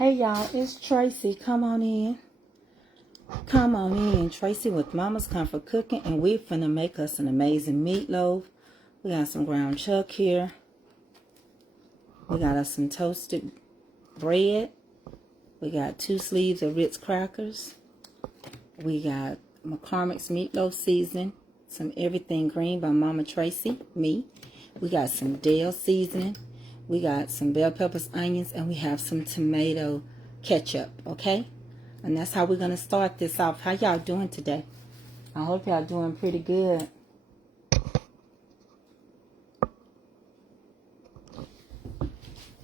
Hey y'all, it's Tracy. Come on in. Come on in. Tracy with Mama's Comfort Cooking, and we're finna make us an amazing meatloaf. We got some ground chuck here. We got us some toasted bread. We got 2 sleeves of Ritz crackers. We got McCormick's meatloaf seasoning. Some everything green by Mama Tracy, me. We got some Dale seasoning. We got some bell peppers, onions, and we have some tomato ketchup, okay? And that's how we're going to start this off. How y'all doing today? I hope y'all doing pretty good.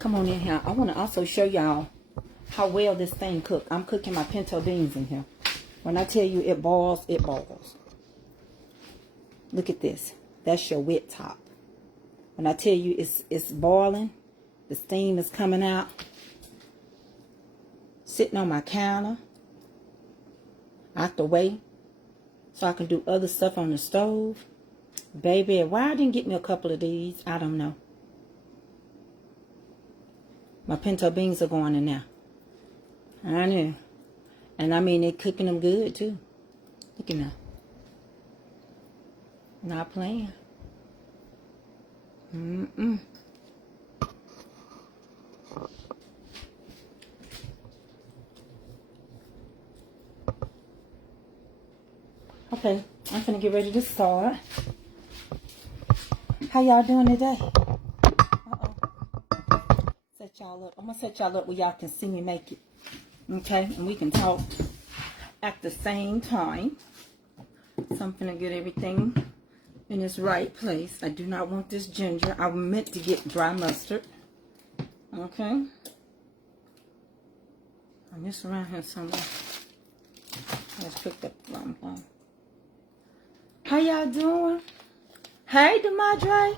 Come on in here. I want to also show y'all how well this thing cooks. I'm cooking my pinto beans in here. When I tell you it boils, it boils. Look at this. That's your wet top. When I tell you it's boiling, the steam is coming out. Sitting on my counter, out the way, so I can do other stuff on the stove. Baby, why I didn't get me a couple of these, I don't know. My pinto beans are going in there. I know. And I mean, they're cooking them good too. Look at that. Not playing. Okay, I'm finna get ready to start. How y'all doing today? Set y'all up. I'm gonna set y'all up where y'all can see me make it. Okay, and we can talk at the same time. So I'm finna get everything in its right place. I do not want this ginger. I meant to get dry mustard. Okay. I miss around here somewhere. Let's pick up the wrong one. How y'all doing? Hey, DeMadre.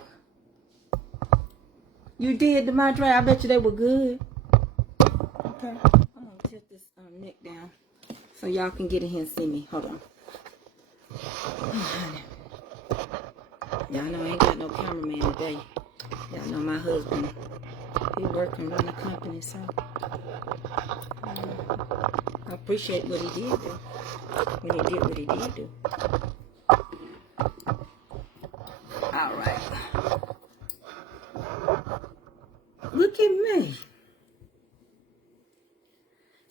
You did, DeMadre. I bet you they were good. Okay. I'm gonna tilt this neck down so y'all can get in here and see me. Hold on. Y'all know I ain't got no cameraman today. Y'all know my husband, he working on the company, so I appreciate what he did do. When he did what he did do. Alright. Look at me.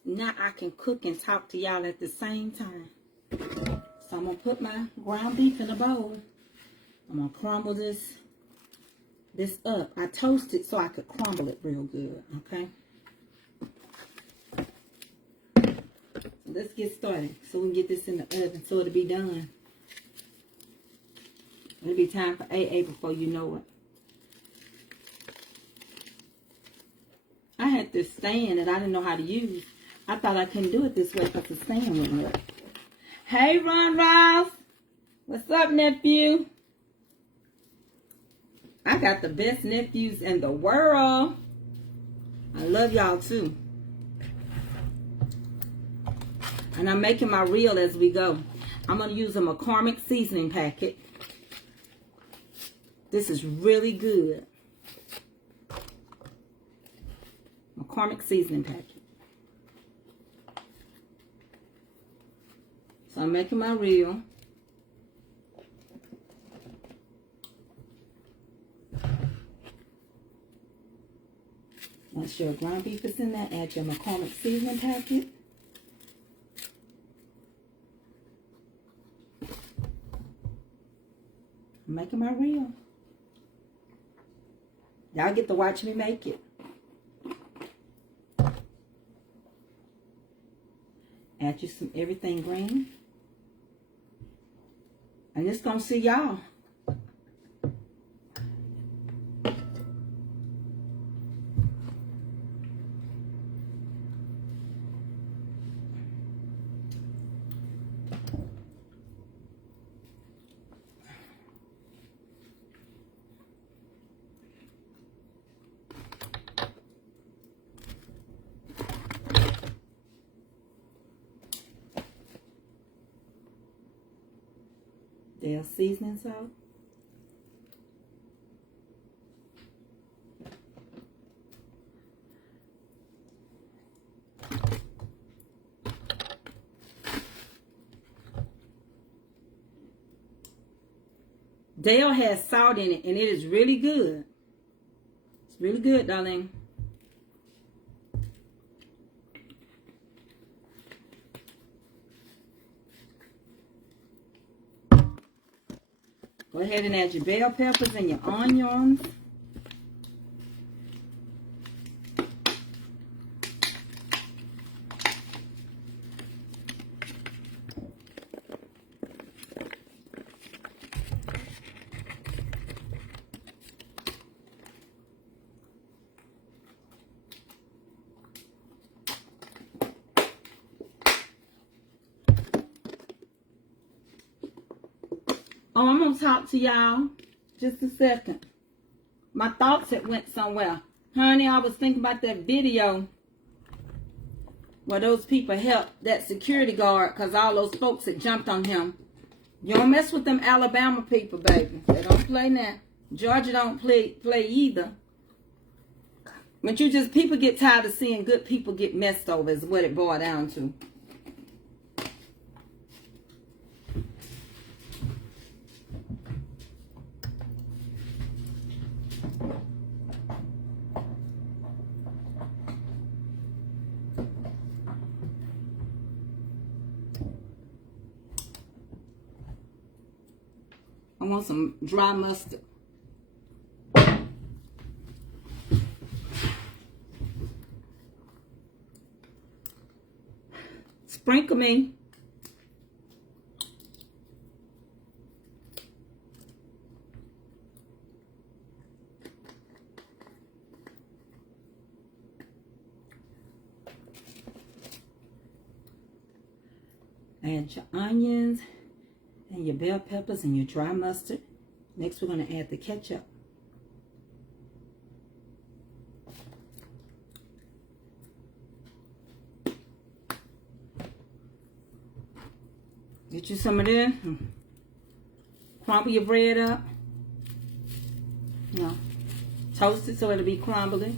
Now I can cook and talk to y'all at the same time. So I'm going to put my ground beef in a bowl. I'm going to crumble this up. I toast it so I could crumble it real good, okay? So let's get started so we can get this in the oven so it'll be done. It'll be time for AA before you know it. I had this stand that I didn't know how to use. I thought I couldn't do it this way because the stand wouldn't work. Hey, Ron Ross. What's up, nephew? I got the best nephews in the world. I love y'all too. And I'm making my reel as we go. I'm going to use a McCormick seasoning packet. This is really good. McCormick seasoning packet. So I'm making my reel. Once your ground beef is in there, add your McCormick seasoning packet. I'm making my reel. Y'all get to watch me make it. Add you some everything green. And it's gonna see y'all. Their seasoning salt. Dale has salt in it, and it is really good. It's really good, darling. Go ahead and add your bell peppers and your onions. Oh, I'm gonna talk to y'all just a second. My thoughts had went somewhere. Honey, I was thinking about that video where those people helped that security guard because all those folks had jumped on him. You don't mess with them Alabama people, baby. They don't play now. Georgia don't play either. But you just, people get tired of seeing good people get messed over is what it boiled down to. I want some dry mustard. Sprinkle me. Add your onions and your bell peppers and your dry mustard. Next, we're going to add the ketchup. Get you some of this. Crumble your bread up. No. Toast it so it'll be crumbly.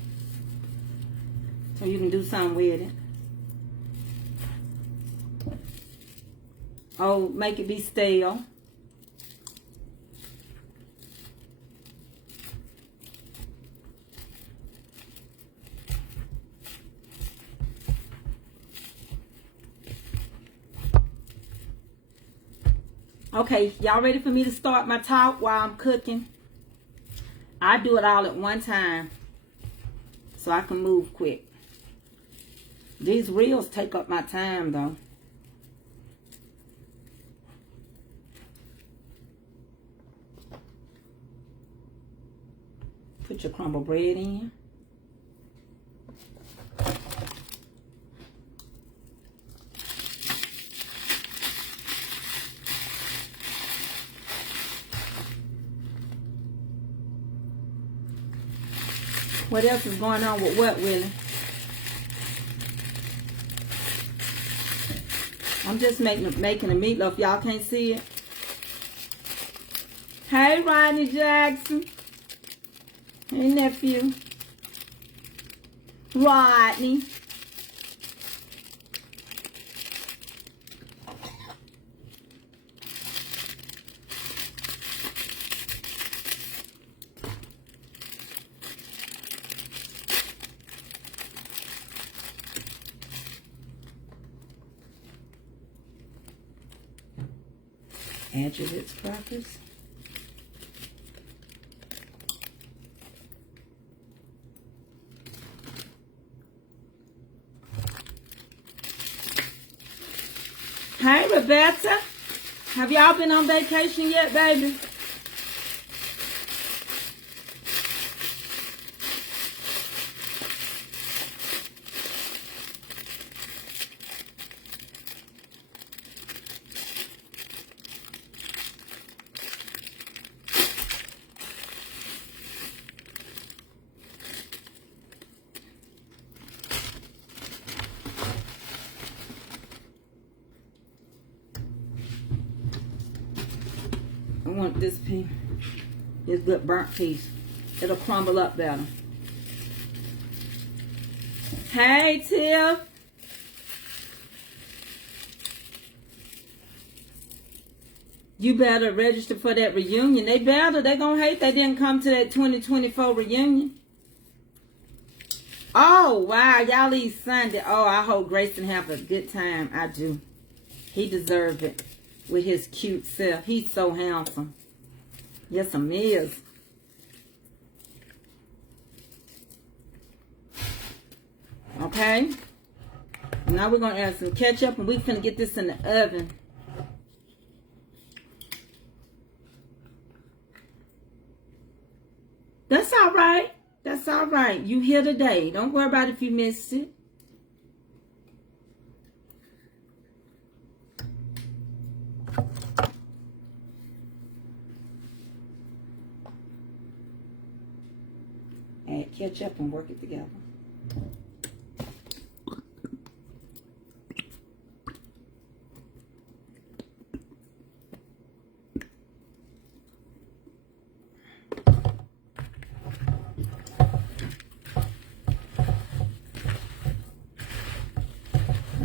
So you can do something with it. Oh, make it be stale. Okay, y'all ready for me to start my talk while I'm cooking? I do it all at one time so I can move quick. These reels take up my time though. Put your crumble bread in. What else is going on with what, Willie? I'm just making a meatloaf. Y'all can't see it. Hey, Rodney Jackson. Hey, nephew. Rodney. Add your Ritz crackers. Hey, Rebecca. Have y'all been on vacation yet, baby? I want this piece, this good burnt piece. It'll crumble up better. Hey, Tiff. You better register for that reunion. They better. They gonna hate they didn't come to that 2024 reunion. Oh, wow. Y'all eat Sunday. Oh, I hope Grayson have a good time. I do. He deserved it with his cute self. He's so handsome. Yes, he is. Okay. Now we're going to add some ketchup and we're finna get this in the oven. That's all right. That's all right. You here today. Don't worry about if you missed it. Add ketchup and work it together.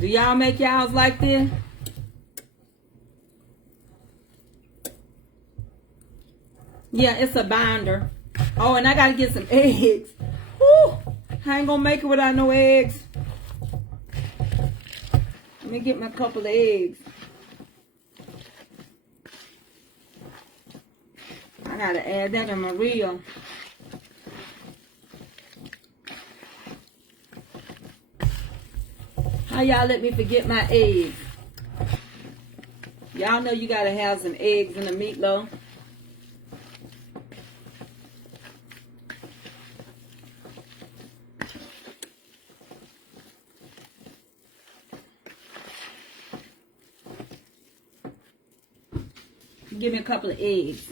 Do y'all make y'all's like this? Yeah, it's a binder. Oh, and I gotta get some eggs. Whew, I ain't gonna make it without no eggs. Let me get my couple of eggs. I gotta add that in my reel. How y'all let me forget my eggs? Y'all know you gotta have some eggs in the meatloaf. Give me a couple of eggs.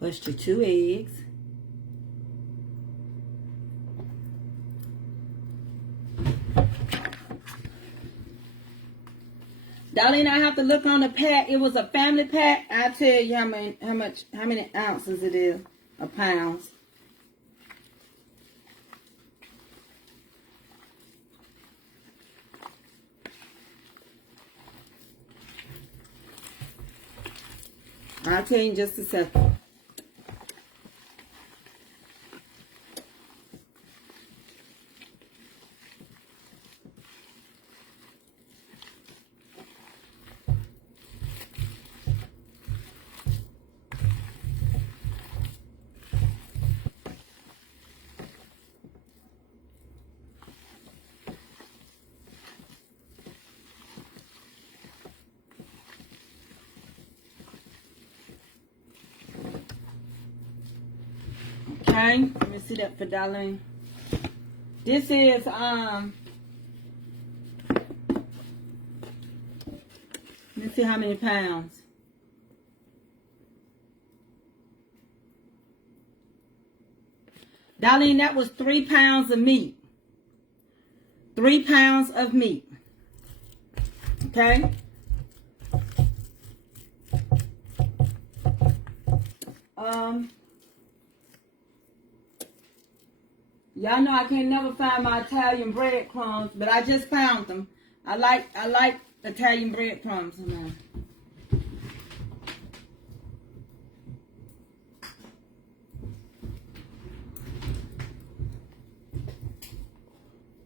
Bust your 2 eggs. Darlene, I have to look on the pack. It was a family pack. I'll tell you how many ounces it is, or pounds. I'll tell you in just a second. Okay, let me see that for Darlene. This is let me see how many pounds. Darlene, that was 3 pounds of meat. 3 pounds of meat. Okay. Y'all know I can't never find my Italian breadcrumbs, but I just found them. I like Italian breadcrumbs now.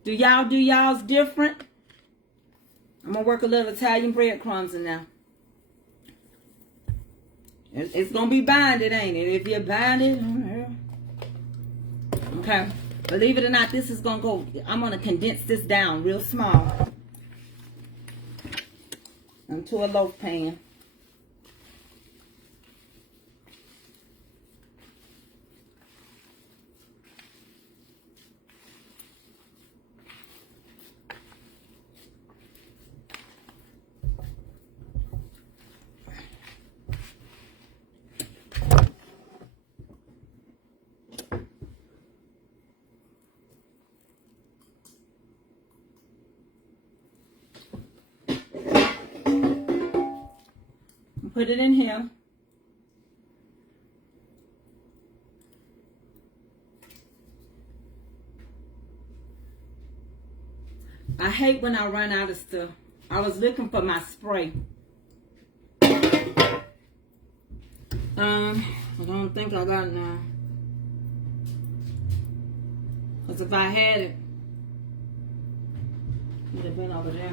Do y'all do y'all's different? I'm gonna work a little Italian breadcrumbs in there. It's gonna be binded, ain't it? If you're binded, okay. Believe it or not, this is gonna go. I'm gonna condense this down real small into a loaf pan. Put it in here. I hate when I run out of stuff. I was looking for my spray. I don't think I got it now. Because if I had it, it would have been over there.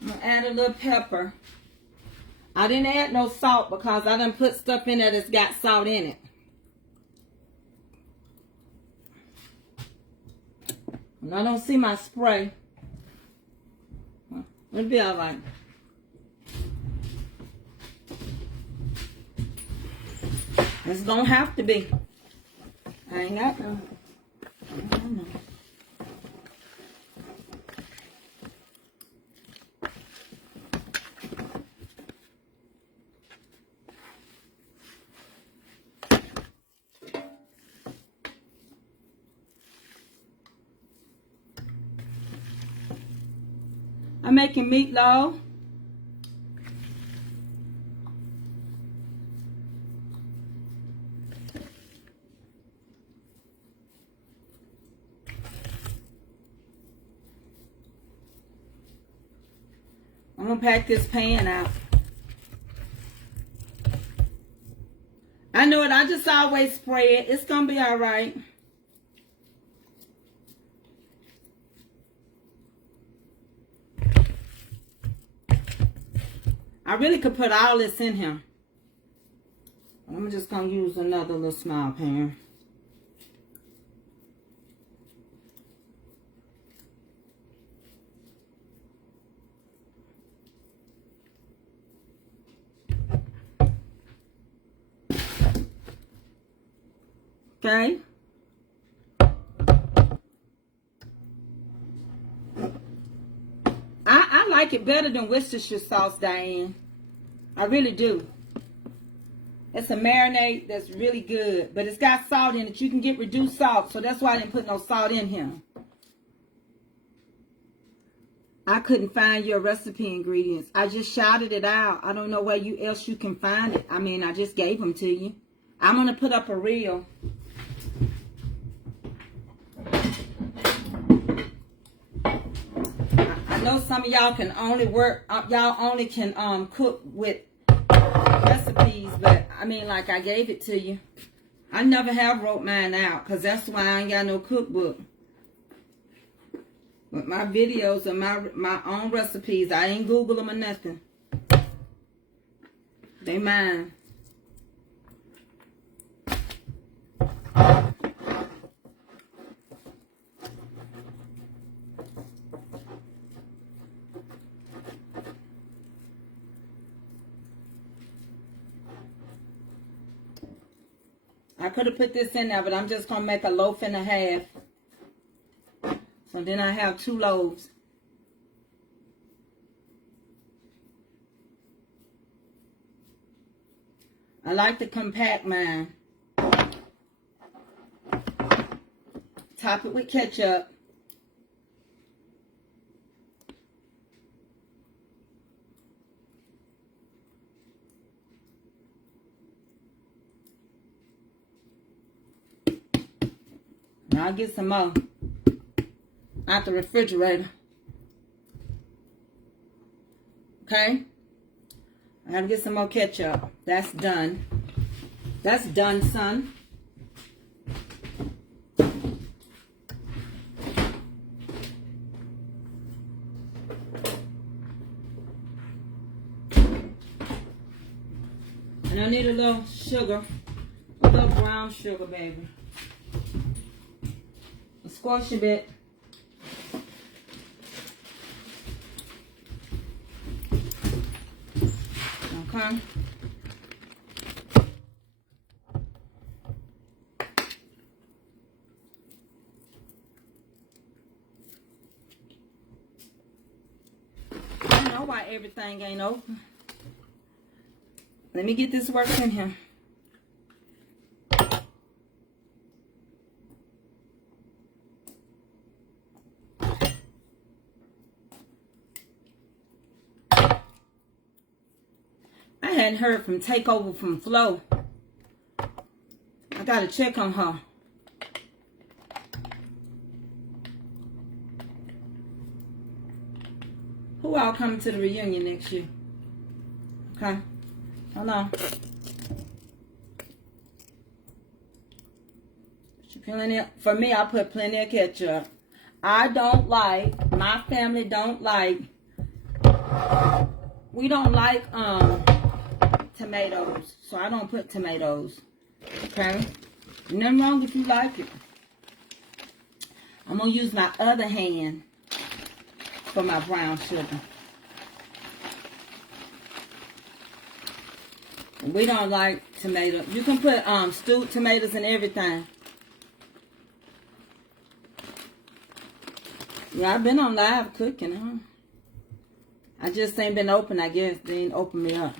I'm going to add a little pepper. I didn't add no salt because I done put stuff in there that's got salt in it. And I don't see my spray. It'll be all right. It's gonna have to be. I ain't got no. I don't know. I'm making meatloaf. I'm gonna pack this pan out. I know it, I just always spray it. It's gonna be all right. I really could put all this in here. I'm just gonna use another little small pan. Okay. I like it better than Worcestershire sauce, Diane. I really do. It's a marinade that's really good, but it's got salt in it. You can get reduced salt, so that's why I didn't put no salt in here. I couldn't find your recipe ingredients. I just shouted it out. I don't know where else you can find it. I mean, I just gave them to you. I'm going to put up a reel. I know some of y'all can only cook with recipes, but I mean, like, I gave it to you. I never have wrote mine out because that's why I ain't got no cookbook. But my videos are my own recipes. I ain't Google them or nothing. They mine. I could have put this in there, but I'm just going to make a loaf and a half. So then I have 2 loaves. I like to compact mine. Top it with ketchup. Now I'll get some more out the refrigerator. Okay? I gotta get some more ketchup. That's done. That's done, son. And I need a little sugar. A little brown sugar, baby. Squash a bit. Okay. I don't know why everything ain't open. Let me get this worked in here. hadn't heard from Takeover from Flo. I gotta check on her. Who all coming to the reunion next year? Okay. Hold on. For me, I put plenty of ketchup. I don't like, my family don't like, we don't like tomatoes. So I don't put tomatoes. Okay? Nothing wrong if you like it. I'm going to use my other hand for my brown sugar. We don't like tomatoes. You can put stewed tomatoes and everything. Yeah, I've been on live cooking, huh? I just ain't been open, I guess. They ain't open me up.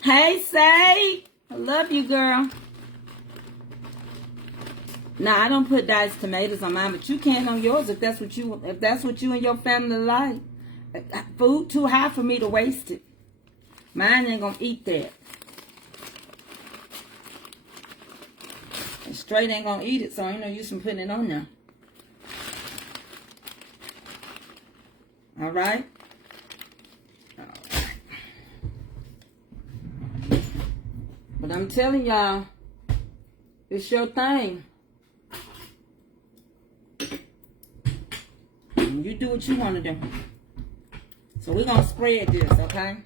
Hey, Say! I love you, girl. Nah, I don't put diced tomatoes on mine, but you can on yours if that's what you and your family like. Food too high for me to waste it. Mine ain't gonna eat that. And straight ain't gonna eat it, so ain't no use in putting it on there. All right. But I'm telling y'all, it's your thing. You do what you want to do. So we're going to spread this, okay?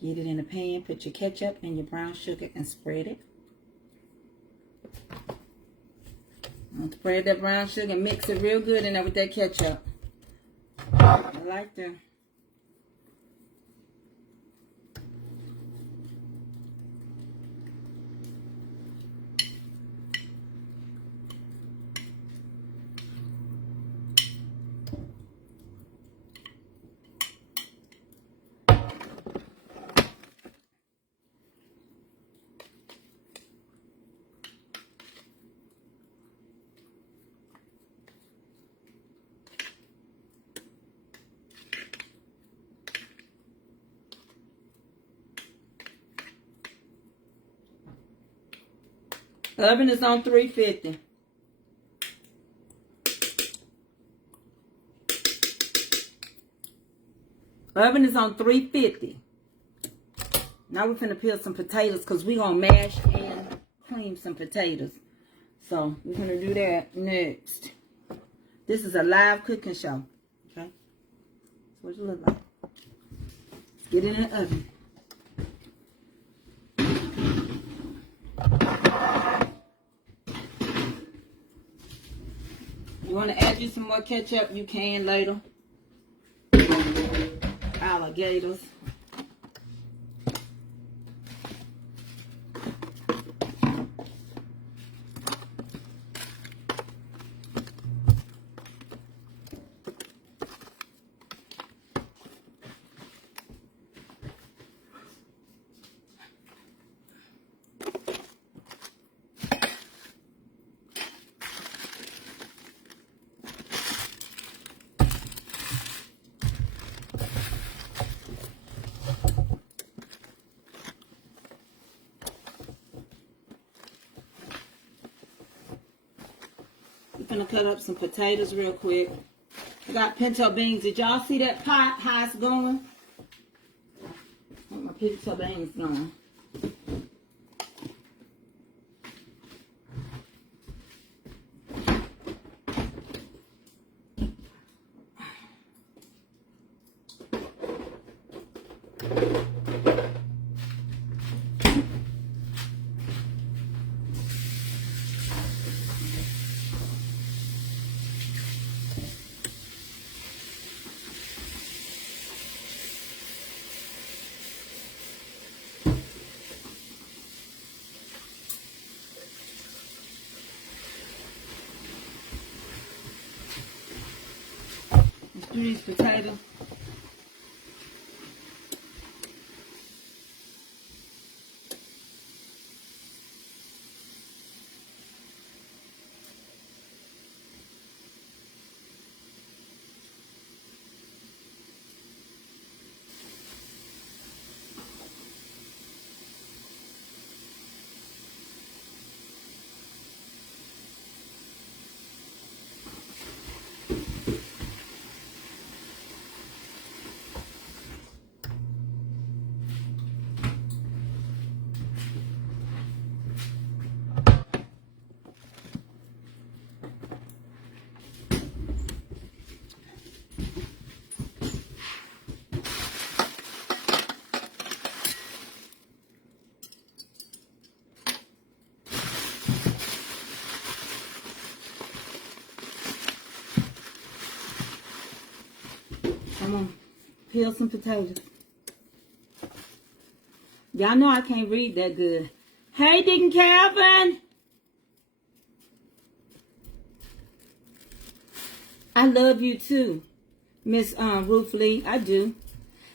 Get it in a pan, put your ketchup and your brown sugar and spread it. Spread that brown sugar and mix it real good in there with that ketchup. I like that. Oven is on 350. Oven is on 350. Now we're finna peel some potatoes because we're gonna mash and cream some potatoes. So we're gonna do that next. This is a live cooking show. Okay? That's what it look like. Let's get it in the oven. You want to add you some more ketchup, you can later. Alligators. Gonna cut up some potatoes real quick. I got pinto beans. Did y'all see that pot? How it's going? My pinto beans going. Do these potatoes. I'm gonna peel some potatoes. Y'all know I can't read that good. Hey, Deacon Calvin. I love you too, Miss Ruth Lee. I do.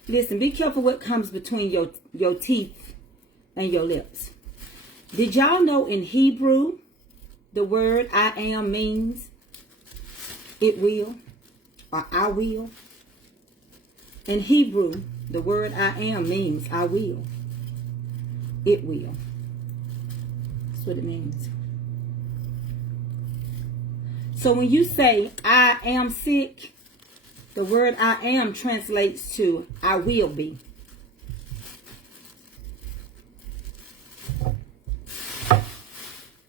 Listen, be careful what comes between your teeth and your lips. Did y'all know in Hebrew, the word I am means it will or I will? In Hebrew, the word I am means I will. It will. That's what it means. So when you say I am sick, the word I am translates to I will be.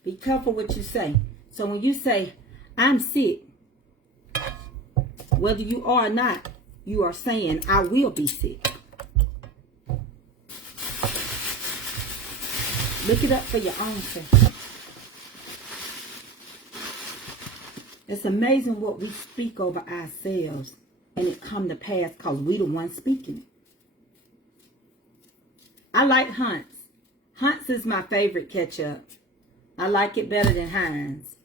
Be careful what you say. So when you say I'm sick, whether you are or not, you are saying I will be sick. Look it up for your own self. It's amazing what we speak over ourselves and it come to pass because we the ones speaking it. I like Hunt's. Hunt's is my favorite ketchup. I like it better than Heinz.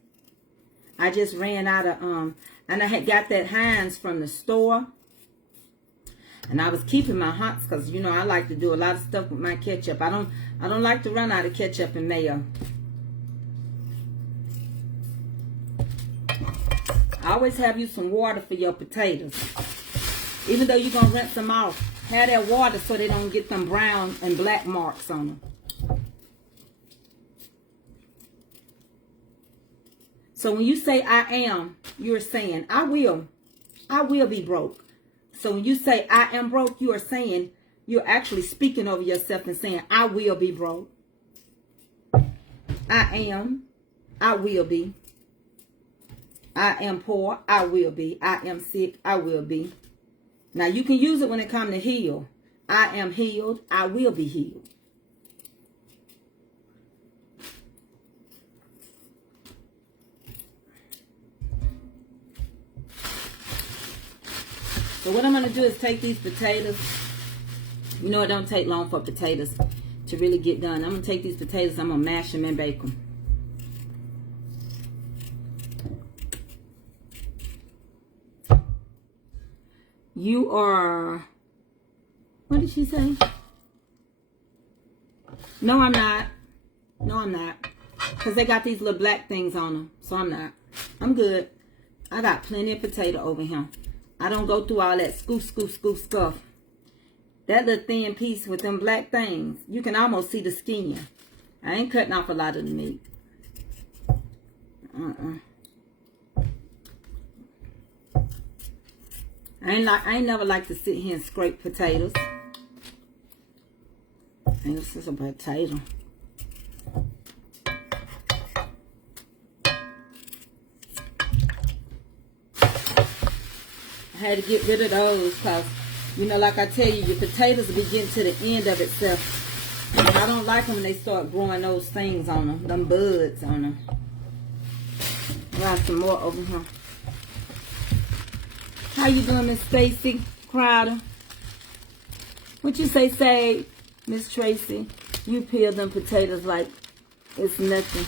I just ran out of, and I had got that Heinz from the store. And I was keeping my Hunt's because, you know, I like to do a lot of stuff with my ketchup. I don't like to run out of ketchup and mayo. I always have you some water for your potatoes. Even though you're going to rinse them off, have that water so they don't get them brown and black marks on them. So when you say I am, you're saying I will be broke. So when you say I am broke, you are saying, you're actually speaking over yourself and saying I will be broke. I will be. I am poor, I will be. I am sick, I will be. Now you can use it when it comes to heal. I am healed, I will be healed. So what I'm going to do is take these potatoes. You know it don't take long for potatoes to really get done. I'm going to take these potatoes, I'm going to mash them and bake them. You are, what did she say? No, I'm not. No, I'm not. Because they got these little black things on them. So I'm not. I'm good. I got plenty of potato over here. I don't go through all that scoop, scoop, scoop stuff. That little thin piece with them black things, you can almost see the skin. I ain't cutting off a lot of the meat. I ain't never like to sit here and scrape potatoes. And this is a potato. I had to get rid of those because, you know, like I tell you, your potatoes will be getting to the end of itself. And I don't like them when they start growing those things on them buds on them. Got some more over here. How you doing, Miss Stacy Crowder? What you say, Miss Tracy? You peel them potatoes like it's nothing.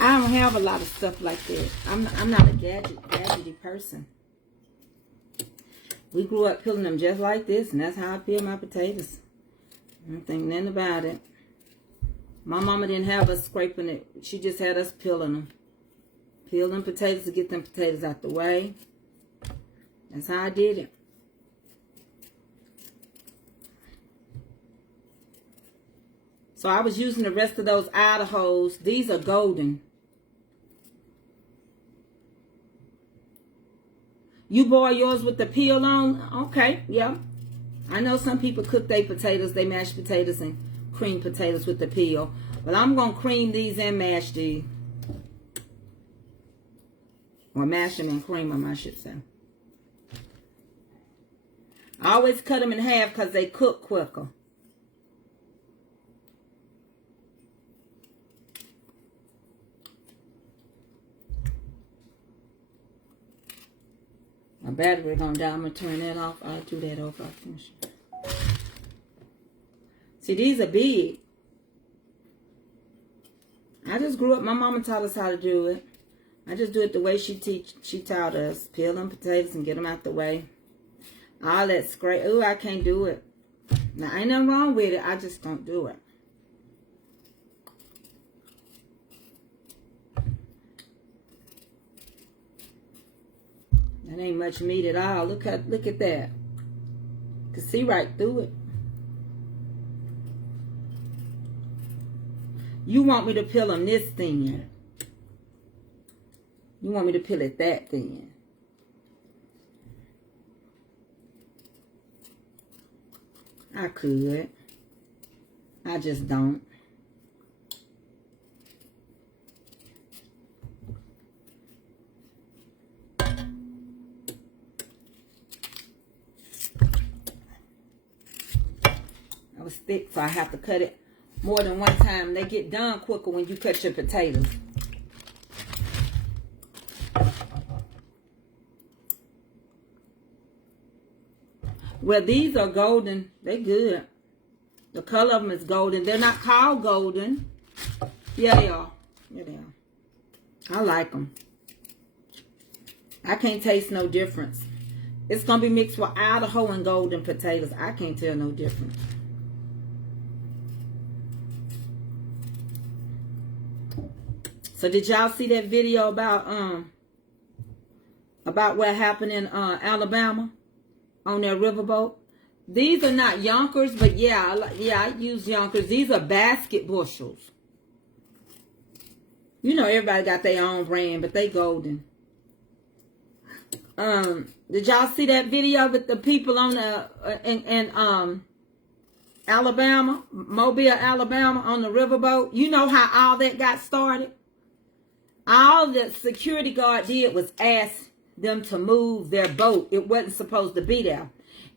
I don't have a lot of stuff like that. I'm not a gadgety person. We grew up peeling them just like this, and that's how I peel my potatoes. I don't think nothing about it. My mama didn't have us scraping it. She just had us peeling them. Peel them potatoes to get them potatoes out the way. That's how I did it. So I was using the rest of those Idahos. These are golden. You boil yours with the peel on? Okay, yeah. I know some people cook their potatoes, they mash potatoes and cream potatoes with the peel. But I'm going to cream these and mash these. Or mash them and cream them, I should say. I always cut them in half because they cook quicker. battery gonna die. I'm gonna turn that off. I'll do that over. I finish. See, these are big. I just grew up. My mama taught us how to do it. I just do it the way she taught us. Peel them potatoes and get them out the way. All that scrape. Ooh, I can't do it. Now, ain't nothing wrong with it. I just don't do it. That ain't much meat at all. Look at that. You can see right through it. You want me to peel them this thin. You want me to peel it that thin. I could. I just don't. I was thick, so I have to cut it more than one time. They get done quicker when you cut your potatoes. Well, these are golden. They good. The color of them is golden. They're not called golden. Yeah, they are. Yeah, they are. I like them. I can't taste no difference. It's going to be mixed with Idaho and golden potatoes. I can't tell no difference. So did y'all see that video about what happened in Alabama on their riverboat? These are not Yonkers, but yeah, I use Yonkers. These are basket bushels. You know, everybody got their own brand, but they golden. Did y'all see that video with the people on the in Alabama, Mobile, Alabama, on the riverboat? You know how all that got started? All the security guard did was ask them to move their boat. It wasn't supposed to be there.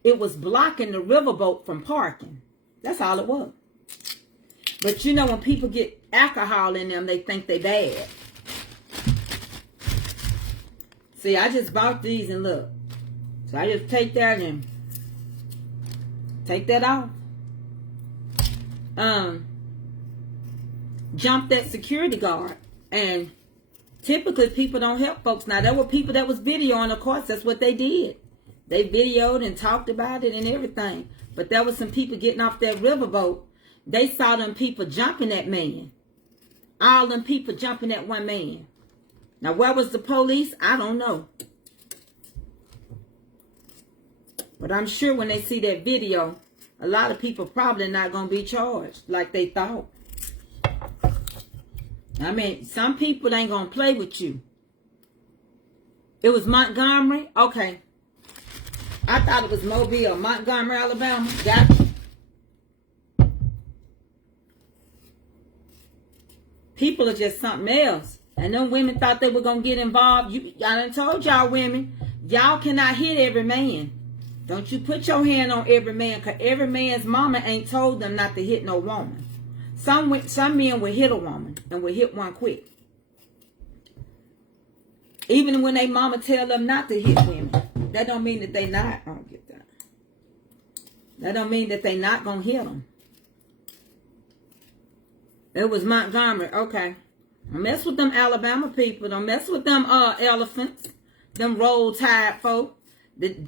It was blocking the riverboat from parking. That's all it was. But you know, when people get alcohol in them, they think they bad. See, I just bought these and look. So I just take that and take that off. Jump that security guard. And typically, people don't help folks. Now, there were people that was videoing, of course. That's what they did. They videoed and talked about it and everything. But there was some people getting off that riverboat. They saw them people jumping that man. All them people jumping that one man. Now, where was the police? I don't know. But I'm sure when they see that video, a lot of people probably not going to be charged like they thought. I mean, some people ain't going to play with you. It was Montgomery? Okay. I thought it was Mobile. Montgomery, Alabama. Gotcha. People are just something else. And them women thought they were going to get involved. I done told y'all women, y'all cannot hit every man. Don't you put your hand on every man, because every man's mama ain't told them not to hit no woman. Some men will hit a woman and will hit one quick. Even when they mama tell them not to hit women, that don't mean that they not. I don't get that. That don't mean that they not gonna hit them. It was Montgomery. Okay. Don't mess with them Alabama people. Don't mess with them elephants. Them roll-tide folk.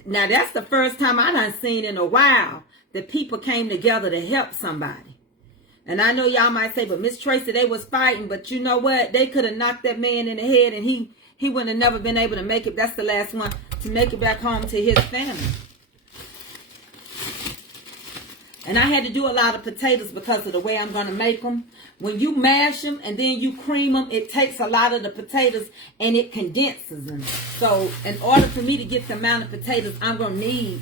Now, that's the first time I done seen in a while that people came together to help somebody. And I know y'all might say, but Miss Tracy, they was fighting. But you know what? They could have knocked that man in the head and he wouldn't have never been able to make it. That's the last one to make it back home to his family. And I had to do a lot of potatoes because of the way I'm going to make them. When you mash them and then you cream them, it takes a lot of the potatoes and it condenses them. So in order for me to get the amount of potatoes I'm going to need,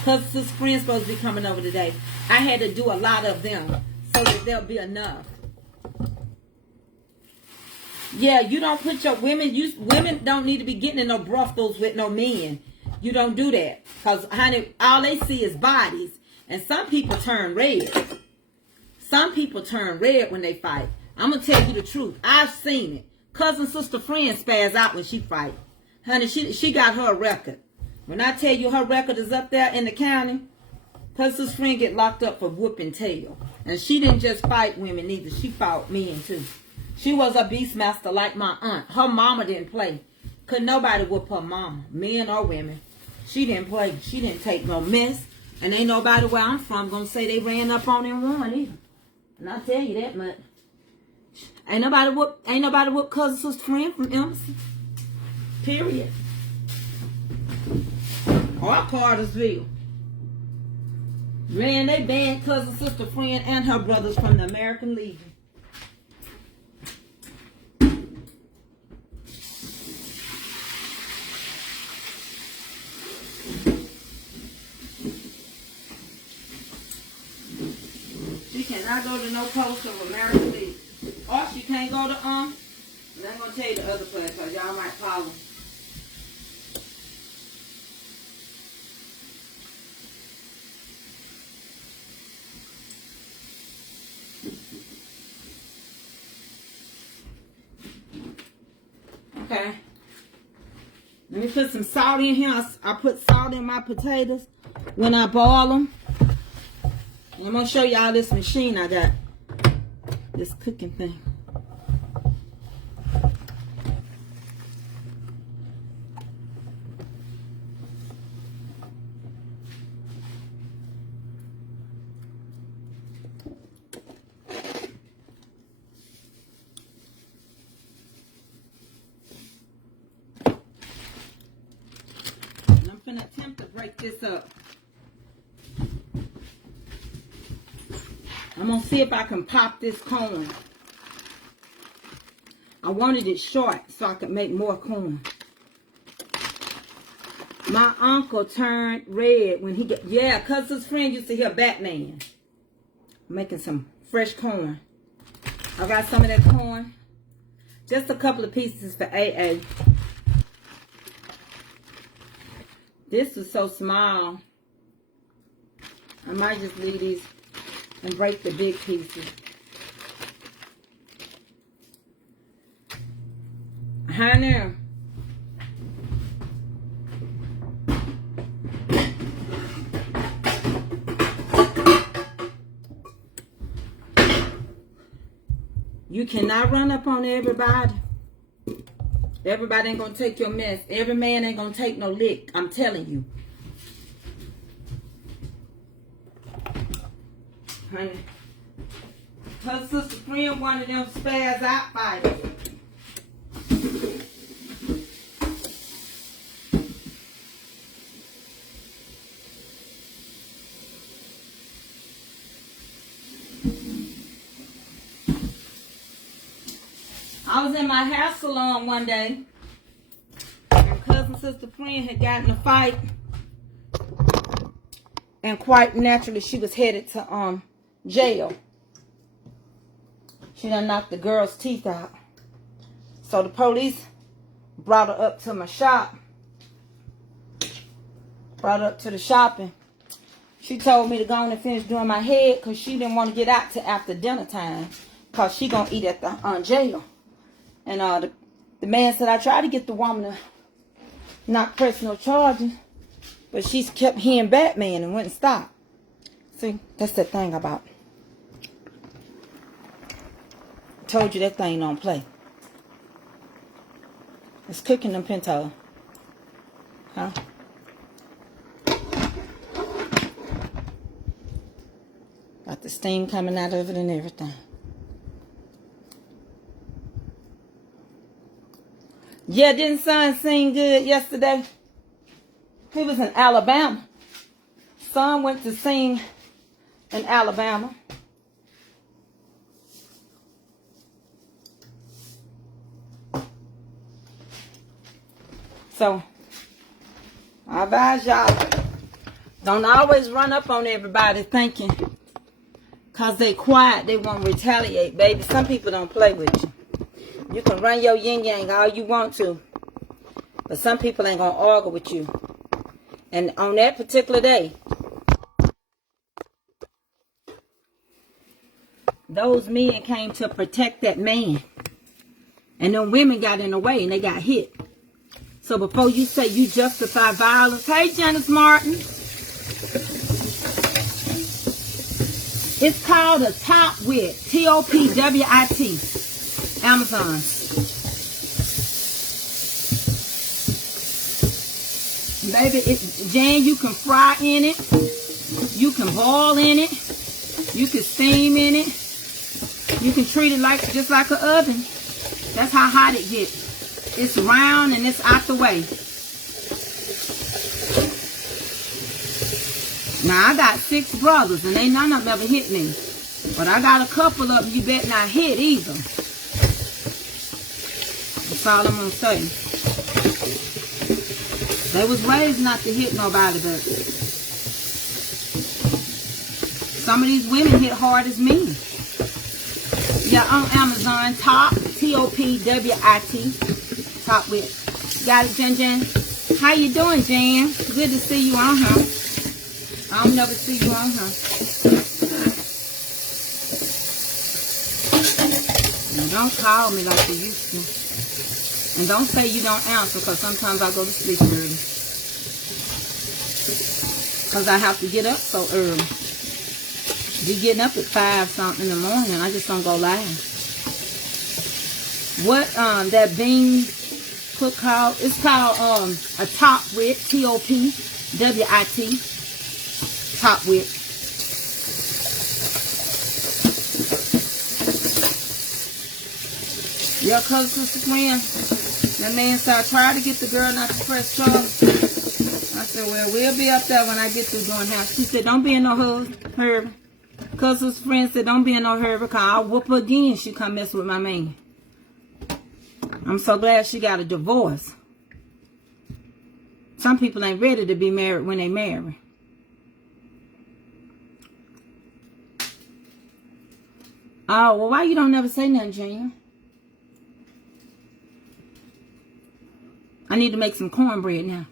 because this friend's supposed to be coming over today, I had to do a lot of them so that there'll be enough. Yeah, you don't put your women, women don't need to be getting in no brothels with no men. You don't do that. Because, honey, all they see is bodies. And some people turn red. Some people turn red when they fight. I'm going to tell you the truth. I've seen it. Cousin, sister, friend spaz out when she fight. Honey, she got her record. When I tell you her record is up there in the county, Cousin's friend get locked up for whooping tail. And she didn't just fight women either. She fought men too. She was a beastmaster like my aunt. Her mama didn't play. Could nobody whoop her mama, men or women. She didn't play. She didn't take no mess. And ain't nobody where I'm from gonna say they ran up on and won either. And I tell you that much. Ain't nobody whoop Cousin's friend from Emerson. Period. Or Cartersville. Man, they banned cousin, sister, friend, and her brothers from the American Legion. She cannot go to no post of American Legion. Or she can't go to, I'm not going to tell you the other place, because y'all might follow. Okay. Let me put some salt in here. I put salt in my potatoes when I boil them. And I'm going to show y'all this machine I got. This cooking thing. Attempt to break this up. I'm gonna see if I can pop this corn. I wanted it short so I could make more corn. My uncle turned red when he get, yeah, cousin's friend used to hear Batman. I'm making some fresh corn. I got some of that corn. Just a couple of pieces for AA. This is so small. I might just leave these and break the big pieces. Honey. You cannot run up on everybody. Everybody ain't gonna take your mess. Every man ain't gonna take no lick. I'm telling you. Honey. Her sister friend, one of them spaz out fighters. I was in my hair salon one day. And cousin, sister, friend had gotten in a fight. And quite naturally, she was headed to jail. She done knocked the girl's teeth out. So the police brought her up to my shop. Brought her up to the shopping. She told me to go on and finish doing my head because she didn't want to get out till after dinner time. Because she going to eat at the jail. And the man said, I tried to get the woman to not press no charges, but she kept hearing Batman and wouldn't stop. See, that's the thing about. I told you that thing don't play. It's cooking them pinto. Huh? Got the steam coming out of it and everything. Yeah, didn't son sing good yesterday? He was in Alabama. Son went to sing in Alabama. So, I advise y'all, don't always run up on everybody thinking because they quiet, they won't retaliate, baby. Some people don't play with you. You can run your yin-yang all you want to, but some people ain't going to argue with you. And on that particular day, those men came to protect that man. And them women got in the way and they got hit. So before you say you justify violence, hey, Janice Martin. It's called a top wit. T-O-P-W-I-T. Amazon. Baby, Jan, you can fry in it. You can boil in it. You can steam in it. You can treat it like just like an oven. That's how hot it gets. It's round and it's out the way. Now, I got 6 brothers and ain't none of them ever hit me. But I got a couple of them you bet not hit either. That's all I'm going to say. They was raised not to hit nobody, but some of these women hit hard as me. Yeah, on Amazon, top, T-O-P-W-I-T, top wit. Got it, Jan Jan? How you doing, Jan? Good to see you on her. I don't never see you on her. And don't call me like you used to. And don't say you don't answer, because sometimes I go to sleep early. Because I have to get up so early. Be getting up at 5 something in the morning. I just don't go live. What that bean cook called? It's called a top wit. T-O-P-W-I-T. Top wit. Yeah, cause Sister Gwen, that man said I tried to get the girl not to press charge. I said, well, we'll be up there when I get through doing house. She said, don't be in no hurry. Cause his friend said, don't be in no hurry, because I'll whoop her again. She come mess with my man. I'm so glad she got a divorce. Some people ain't ready to be married when they marry. Oh, well, why you don't never say nothing, Junior? I need to make some cornbread now.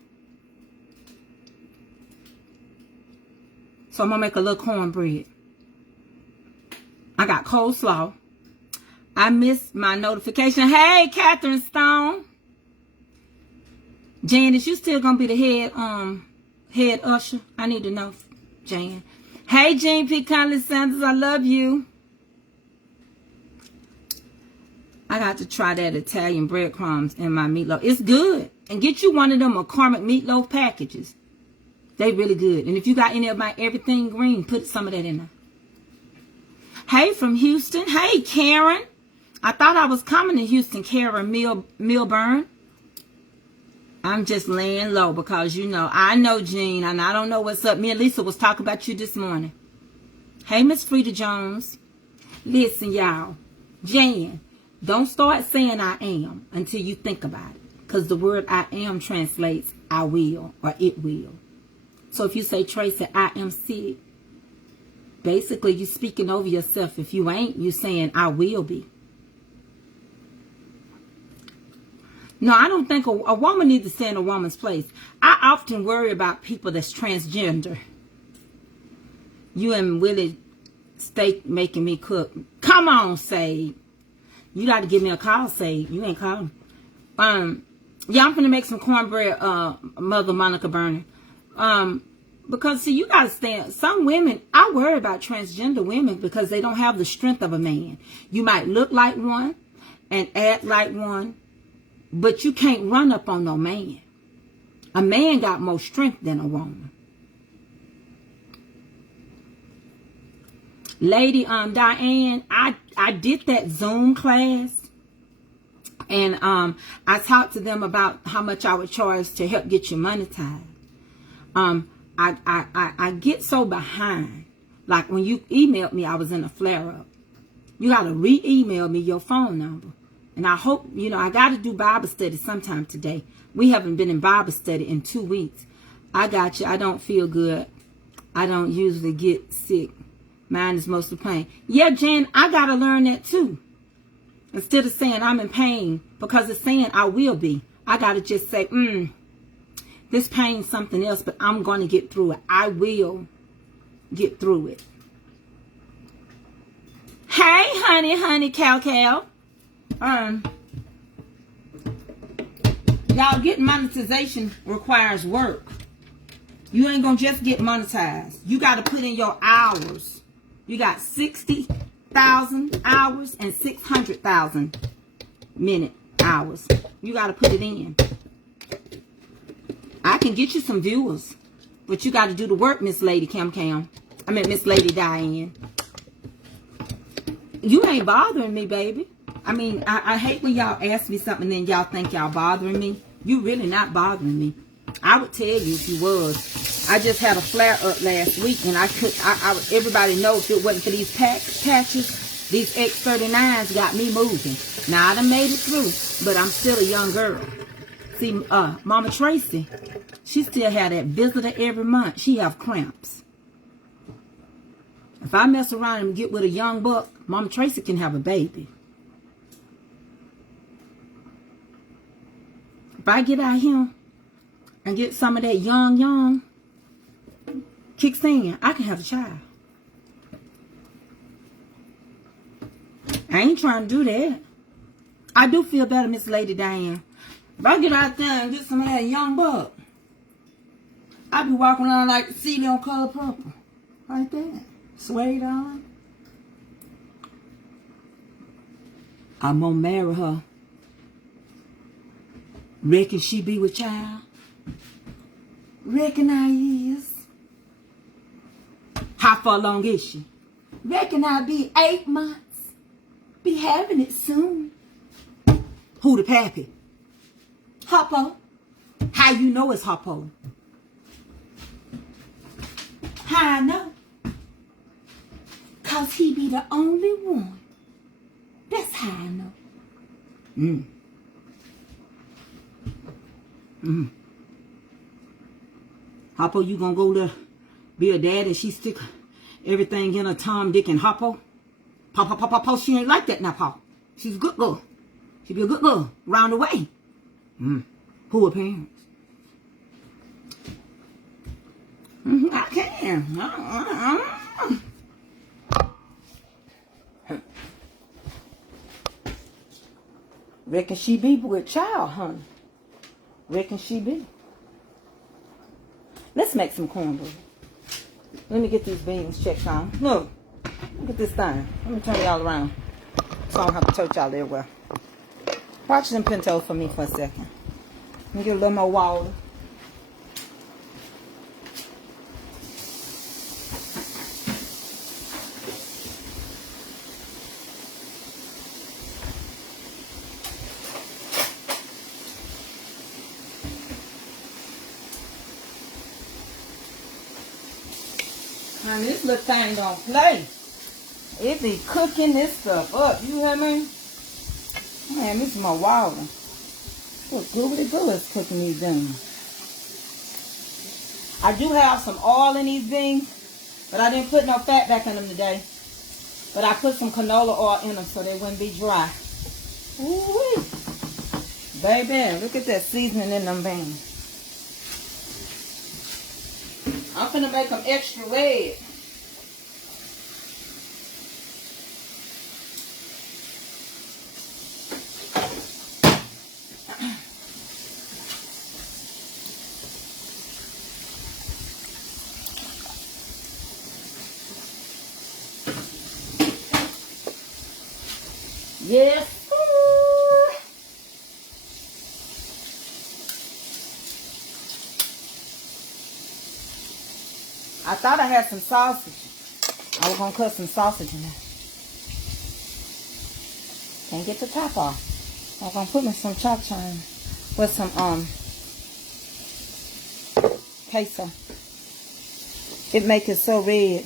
So I'm going to make a little cornbread. I got coleslaw. I missed my notification. Hey, Catherine Stone. Jan, is you still going to be the head usher? I need to know, Jan. Hey, Jean P. Conley Sanders, I love you. I got to try that Italian breadcrumbs in my meatloaf. It's good. And get you one of them McCormick meatloaf packages. They really good. And if you got any of my everything green, put some of that in there. Hey, from Houston. Hey, Karen. I thought I was coming to Houston, Karen Milburn. I'm just laying low because, you know, I know Jean, and I don't know what's up. Me and Lisa was talking about you this morning. Hey, Miss Frida Jones. Listen, y'all. Jan, don't start saying I am until you think about it. Because the word I am translates I will or it will. So if you say, Tracy, I am sick, basically you're speaking over yourself. If you ain't, you're saying I will be. No, I don't think a woman needs to stay in a woman's place. I often worry about people that's transgender. You and Willie Steak making me cook. Come on, Sade. You got to give me a call, Sade. You ain't calling. Yeah, I'm gonna make some cornbread, Mother Monica Burner. Because see, you gotta stand. Some women, I worry about transgender women because they don't have the strength of a man. You might look like one and act like one, but you can't run up on no man. A man got more strength than a woman. Lady Diane, I did that Zoom class. And I talked to them about how much I would charge to help get you monetized. I get so behind. Like when you emailed me, I was in a flare-up. You got to re-email me your phone number. And I hope, you know, I got to do Bible study sometime today. We haven't been in Bible study in 2 weeks. I got you. I don't feel good. I don't usually get sick. Mine is mostly pain. Yeah, Jan, I got to learn that too. Instead of saying I'm in pain, because it's saying I will be, I got to just say, this pain's something else, but I'm going to get through it. I will get through it. Hey, honey, cow. Y'all, getting monetization requires work. You ain't gonna just get monetized. You got to put in your hours. You got 60,000 hours and 600,000 minute hours. You got to put it in. I can get you some viewers, but you got to do the work, Miss Lady Cam. I mean, Miss Lady Diane. You ain't bothering me, baby. I mean, I hate when y'all ask me something and then y'all think y'all bothering me. You really not bothering me. I would tell you if you was. I just had a flare up last week, and everybody knows if it wasn't for these patches, these X39s got me moving. Now, I done made it through, but I'm still a young girl. See, Mama Tracy, she still had that visitor every month. She have cramps. If I mess around and get with a young buck, Mama Tracy can have a baby. If I get out here and get some of that young kicks in, I can have a child. I ain't trying to do that. I do feel better, Miss Lady Diane. If I get out there and get some of that young buck, I be walking around like the ceiling on Color Purple. Like that. Suede on. I'm gonna marry her. Reckon she be with child? Reckon I is. How far along is she? Reckon I be 8 months. Be having it soon. Who the pappy? Hoppo. How you know it's Hoppo? How I know? Cause he be the only one. That's how I know. Hoppo, you gonna go to be a dad and she stick everything in a Tom, Dick, and Hoppo? Paw, she ain't like that now, Paw. She's a good girl. She be a good girl round the way. Who are parents? I can. Reckon she be with child, honey. Reckon she be. Let's make some cornbread. Let me get these beans checked on. Look at this thing. Let me turn y'all around so I don't have to touch y'all there well. Watch them pintos for me for a second. Let me get a little more water. Honey, this little thing don't play. It be cooking this stuff up. You hear me? Man, this is my water. Look, goobly goo is cooking these beans. I do have some oil in these beans, but I didn't put no fat back in them today. But I put some canola oil in them so they wouldn't be dry. Ooh-wee. Baby, look at that seasoning in them beans. I'm finna make them extra red. Yes. I thought I had some sausage. I was going to cut some sausage in there. Can't get the top off. I'm going to put me some cha-cha in with some queso. It makes it so red.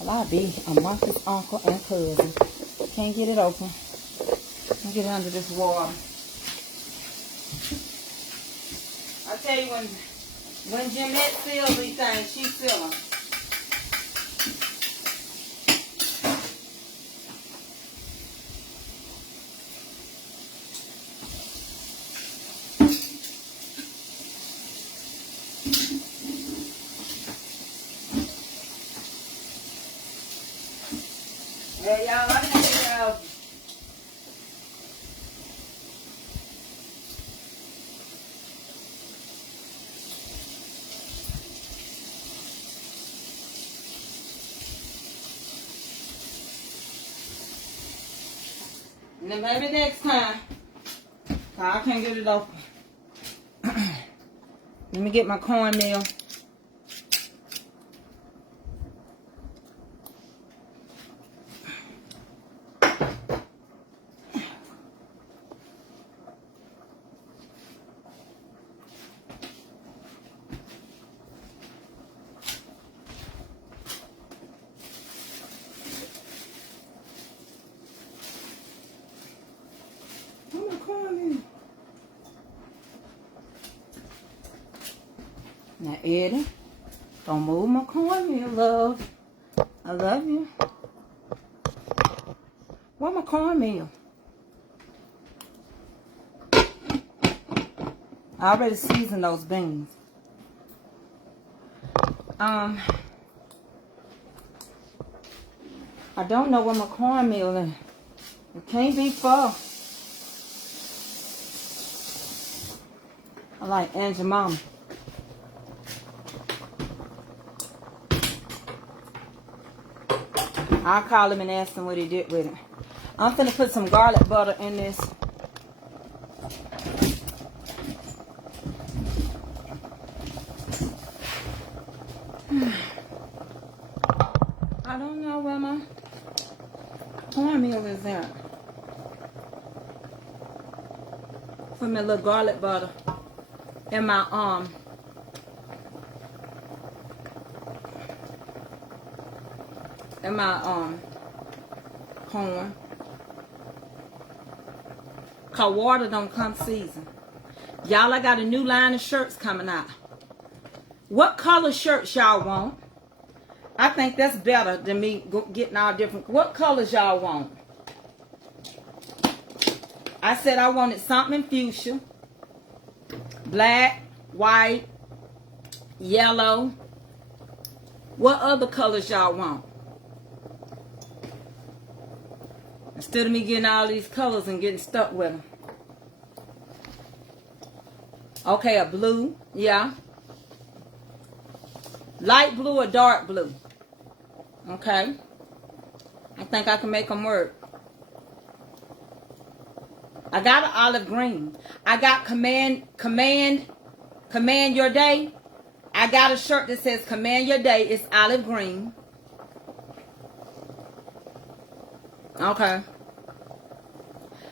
Well, I'll be amongst his uncle and cousin. Can't get it open. I'll get it under this water. I tell you, when Jeanette seals these things, she seal them. Hey, y'all, I didn't love you. And then maybe next time, I can't get it open. Let me get my cornmeal. Now, Eddie, don't move my cornmeal, love. I love you. Where my cornmeal? I already seasoned those beans. I don't know where my cornmeal is. It can't be far. I like Aunt Mama. I'll call him and ask him what he did with it. I'm finna put some garlic butter in this. I don't know where my cornmeal is at. Put me a little garlic butter in my corn. Cause water don't come seasoned. Y'all, I got a new line of shirts coming out. What color shirts y'all want? I think that's better than me getting all different. What colors y'all want? I said I wanted something in fuchsia, black, white, yellow. What other colors y'all want? Instead of me getting all these colors and getting stuck with them. Okay, a blue. Yeah. Light blue or dark blue. Okay. I think I can make them work. I got an olive green. I got command your day. I got a shirt that says command your day. It's olive green. Okay.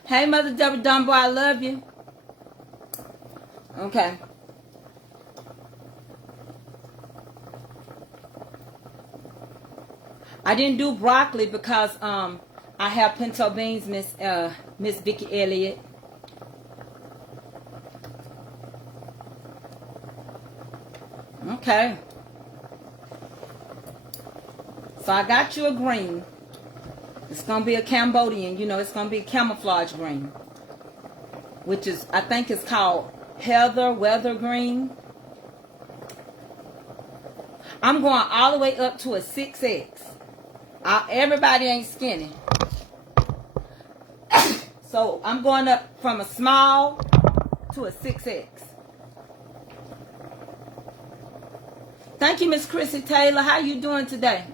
Hey, Mother Deborah Dunbar, I love you. Okay. I didn't do broccoli because I have pinto beans, Miss Vicky Elliott. Okay. So I got you a green. It's going to be a Cambodian, you know, it's going to be camouflage green. Which is, I think it's called heather weather green. I'm going all the way up to a 6X. Everybody ain't skinny. So I'm going up from a small to a 6X. Thank you, Miss Chrissy Taylor. How you doing today?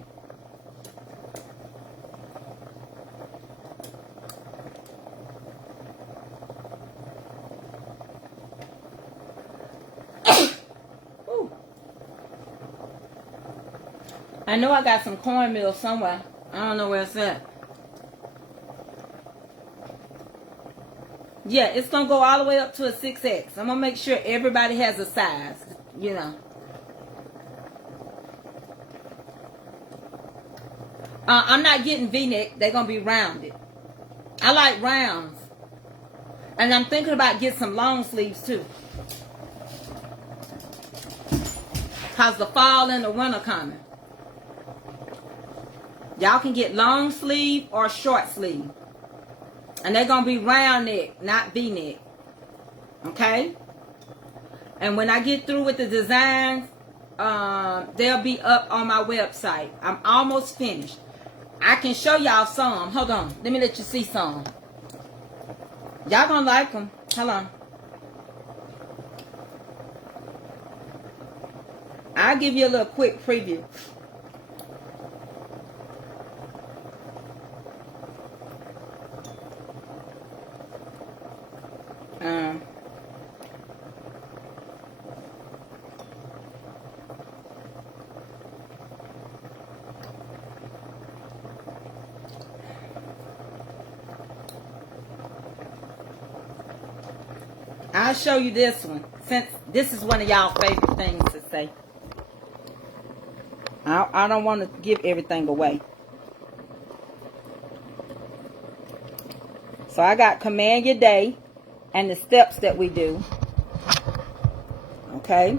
I know I got some cornmeal somewhere. I don't know where it's at. Yeah, it's going to go all the way up to a 6X. I'm going to make sure everybody has a size, you know. I'm not getting V-neck. They're going to be rounded. I like rounds. And I'm thinking about getting some long sleeves too. Because the fall and the winter coming. Y'all can get long sleeve or short sleeve. And they're going to be round neck, not V-neck. Okay? And when I get through with the designs, they'll be up on my website. I'm almost finished. I can show y'all some. Hold on. Let me let you see some. Y'all gonna like them. Hold on. I'll give you a little quick preview. I'll show you this one, since this is one of y'all favorite things to say. I don't want to give everything away. So I got command your day and the steps that we do. Okay.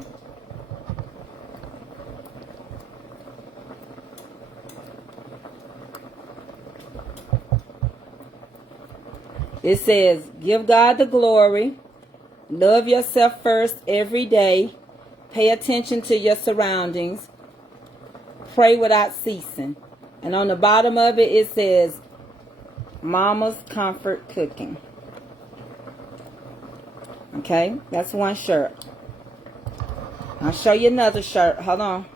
It says, give God the glory. Love yourself first every day. Pay attention to your surroundings. Pray without ceasing. And on the bottom of it, it says, Mama's Comfort Cooking. Okay, that's one shirt. I'll show you another shirt. Hold on.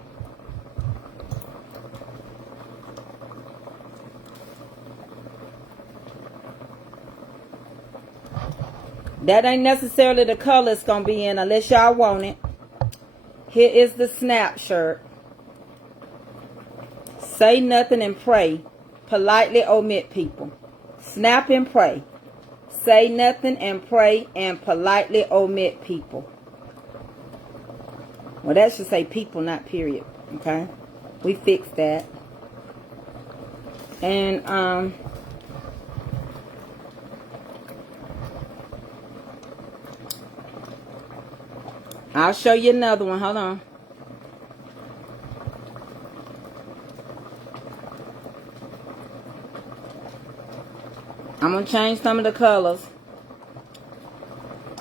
That ain't necessarily the color it's going to be in unless y'all want it. Here is the snap shirt. Say nothing and pray. Politely omit people. Snap and pray. Say nothing and pray and politely omit people. Well, that should say people, not period. Okay? We fixed that. And, I'll show you another one. Hold on. I'm going to change some of the colors.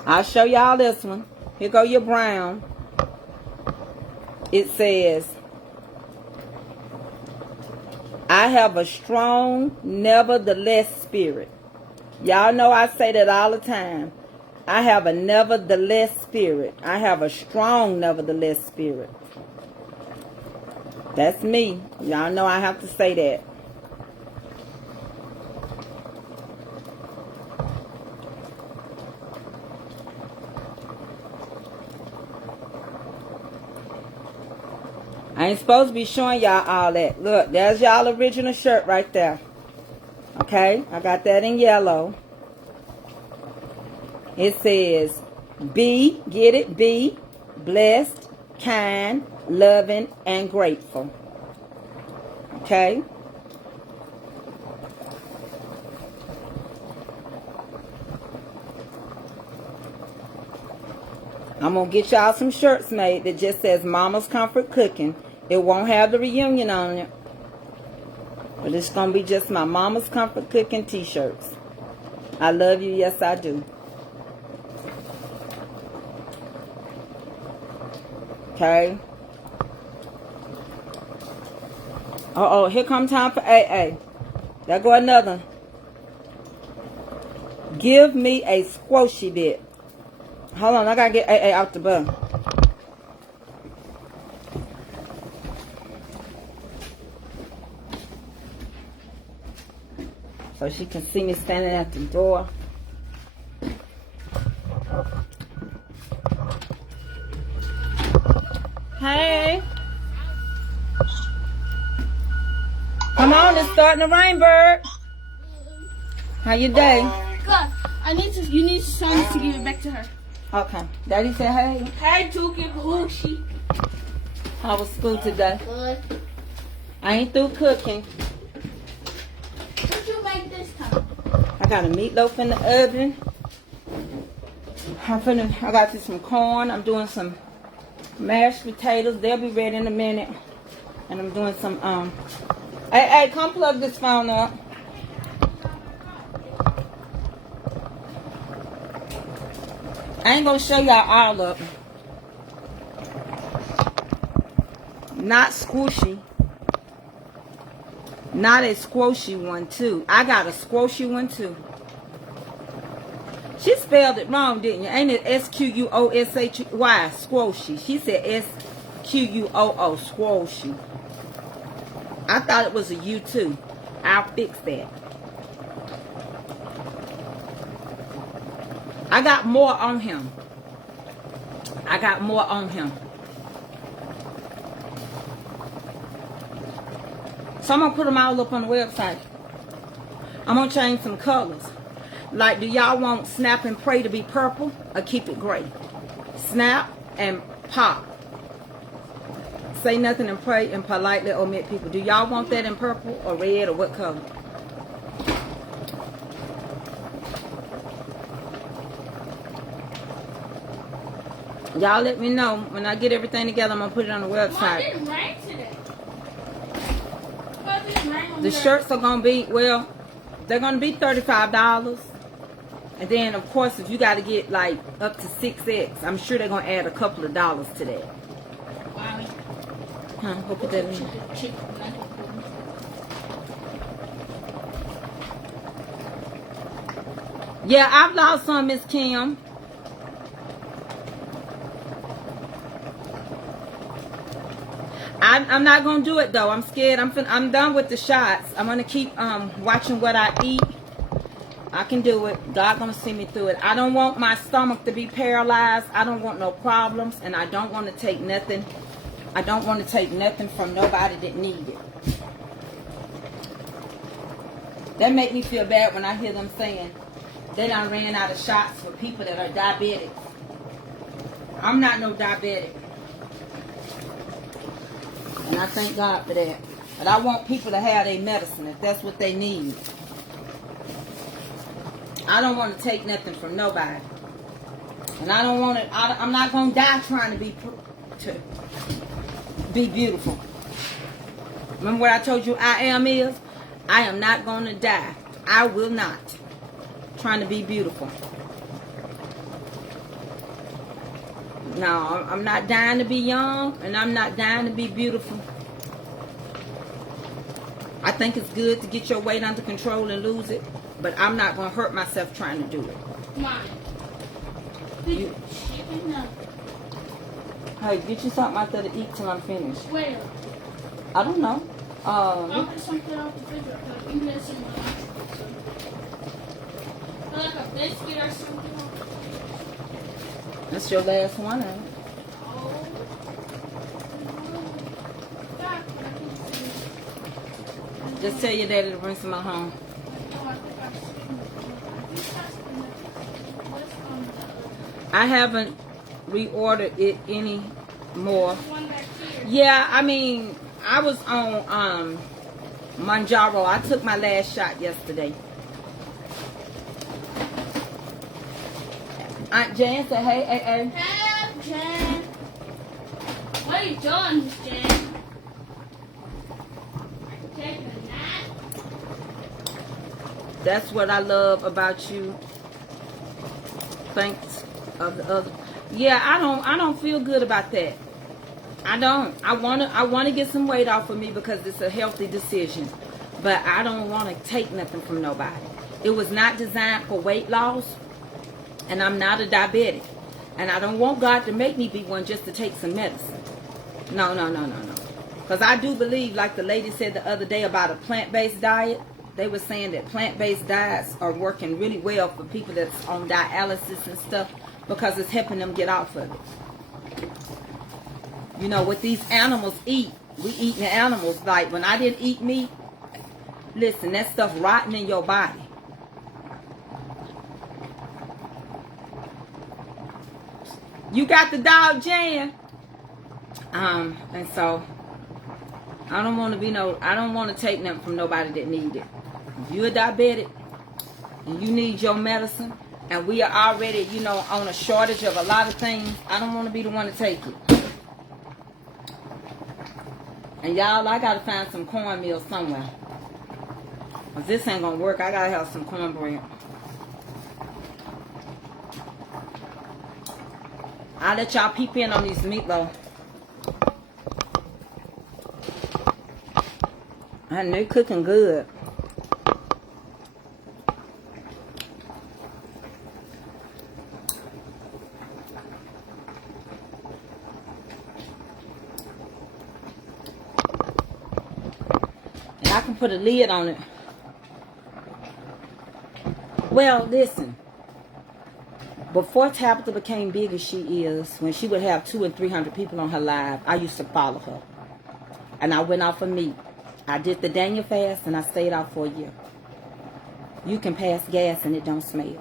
I'll show y'all this one. Here go your brown. It says, I have a strong, nevertheless spirit. Y'all know I say that all the time. I have a nevertheless spirit. I have a strong nevertheless spirit. That's me. Y'all know I have to say that. I ain't supposed to be showing y'all all that. Look, there's y'all original shirt right there. Okay, I got that in yellow. It says, be, get it, be blessed, kind, loving, and grateful. Okay? I'm going to get y'all some shirts made that just says Mama's Comfort Cooking. It won't have the reunion on it. But it's going to be just my Mama's Comfort Cooking t-shirts. I love you. Yes, I do. Okay. Uh-oh, here come time for AA. There go another. Give me a squishy bit. Hold on, I gotta get AA out the bun. So she can see me standing at the door. Hey. Come on, it's starting to rain, bird. How your day? Good. You need to give it back to her. Okay. Daddy said hey. Hey, Tuki, Hoochie. How was school today? Good. I ain't through cooking. What you make this time? I got a meatloaf in the oven. I got you some corn. I'm doing some mashed potatoes. They'll be ready in a minute. And I'm doing some, hey, come plug this phone up. I ain't gonna show y'all all of them. Not squishy. Not a squishy one, too. I got a squishy one, too. She spelled it wrong, didn't you? Ain't it S-Q-U-O-S-H-Y? Squishy. She said S-Q-U-O-O. Squishy. I thought it was a U, too. I'll fix that. I got more on him. I got more on him. So I'm going to put them all up on the website. I'm going to change some colors. Like, do y'all want Snap and Pray to be purple or keep it gray? Snap and Pop. Say nothing and pray and politely omit people. Do y'all want that in purple or red or what color? Y'all let me know. When I get everything together, I'm going to put it on the website. It didn't rain today. The shirts are going to be, well, they're going to be $35. And then, of course, if you got to get, like, up to 6X, I'm sure they're going to add a couple of dollars to that. Wow. Huh? We'll put that in. Yeah, I've lost some, Miss Kim. I'm not going to do it, though. I'm scared. I'm done with the shots. I'm going to keep watching what I eat. I can do it. God going to see me through it. I don't want my stomach to be paralyzed. I don't want no problems. And I don't want to take nothing. I don't want to take nothing from nobody that need it. That make me feel bad when I hear them saying they done ran out of shots for people that are diabetic. I'm not no diabetic. And I thank God for that. But I want people to have their medicine if that's what they need. I don't want to take nothing from nobody. And I don't want to, I'm not going to die trying to be beautiful. Remember what I told you I am is? I am not going to die. I will not. Trying to be beautiful. No, I'm not dying to be young, and I'm not dying to be beautiful. I think it's good to get your weight under control and lose it, but I'm not going to hurt myself trying to do it. Mom. You, hey, get you something out there to eat till I'm finished. Where? I don't know. I'll put something off the refrigerator. You get some like a biscuit or something. That's your last one, ain't it? Just tell your daddy to bring some at home. I haven't reordered it anymore. Yeah, I mean, I was on Manjaro. I took my last shot yesterday. Aunt Jan said, hey, hey, hey. Hey, Jan. What are you doing, Miss Jan? Taking a nap? That's what I love about you. Thanks of the other. Yeah, I don't feel good about that. I don't. I wanna get some weight off of me because it's a healthy decision. But I don't want to take nothing from nobody. It was not designed for weight loss. And I'm not a diabetic. And I don't want God to make me be one just to take some medicine. No, no, no, no, no. Because I do believe, like the lady said the other day about a plant-based diet, they were saying that plant-based diets are working really well for people that's on dialysis and stuff because it's helping them get off of it. You know, what these animals eat, we eating the animals. Like, when I didn't eat meat, listen, that stuff rotting in your body. You got the dog, Jan. And so I don't want to I don't want to take nothing from nobody that need it. If you're a diabetic and you need your medicine, and we are already, you know, on a shortage of a lot of things, I don't want to be the one to take it. And y'all, I gotta find some cornmeal somewhere. If this ain't gonna work, I gotta have some cornbread. I'll let y'all peep in on these meatloaf. And they're cooking good. And I can put a lid on it. Well, listen. Before Tabitha became big as she is, when she would have 200 and 300 people on her live, I used to follow her. And I went off of meat. I did the Daniel fast and I stayed out for a year. You can pass gas and it don't smell.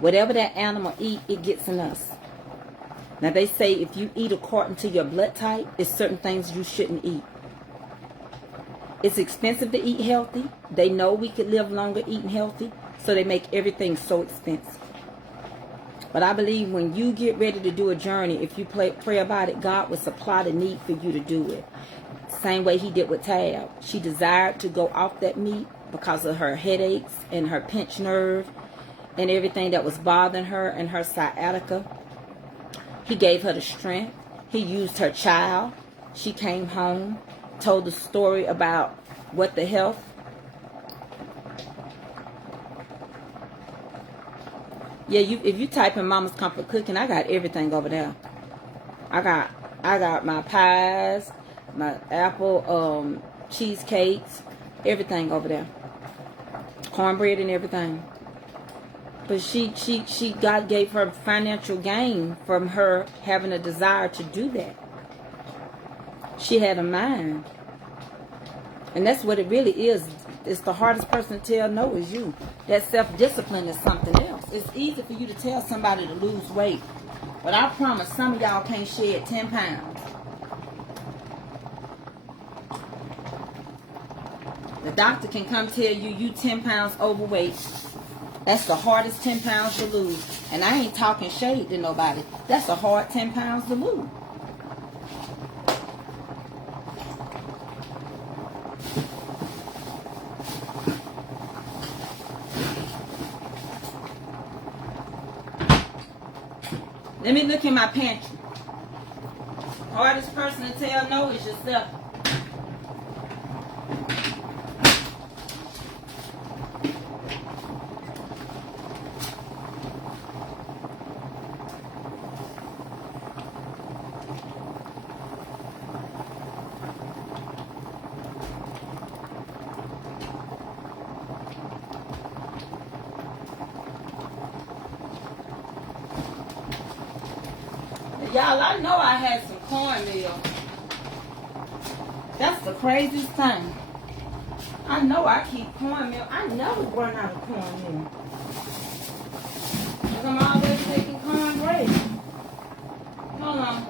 Whatever that animal eat, it gets in us. Now they say if you eat according to your blood type, it's certain things you shouldn't eat. It's expensive to eat healthy. They know we could live longer eating healthy, so they make everything so expensive. But I believe when you get ready to do a journey, if you pray about it, God will supply the need for you to do it. Same way he did with Tab. She desired to go off that meat because of her headaches and her pinched nerve and everything that was bothering her and her sciatica. He gave her the strength. He used her child. She came home, told the story about what the health. Yeah, if you type in Mama's Comfort Cooking, I got everything over there. I got my pies, my apple cheesecakes, everything over there. Cornbread and everything. But God gave her financial gain from her having a desire to do that. She had a mind. And that's what it really is. It's the hardest person to tell no is you. That self-discipline is something else. It's easy for you to tell somebody to lose weight. But I promise some of y'all can't shed 10 pounds. The doctor can come tell you 10 pounds overweight. That's the hardest 10 pounds to lose. And I ain't talking shade to nobody. That's a hard 10 pounds to lose. Let me look in my pantry. Hardest person to tell no is yourself. Y'all, I know I had some cornmeal. That's the craziest thing. I know I keep cornmeal. I never run out of cornmeal. Because I'm always taking cornbread. Hold on.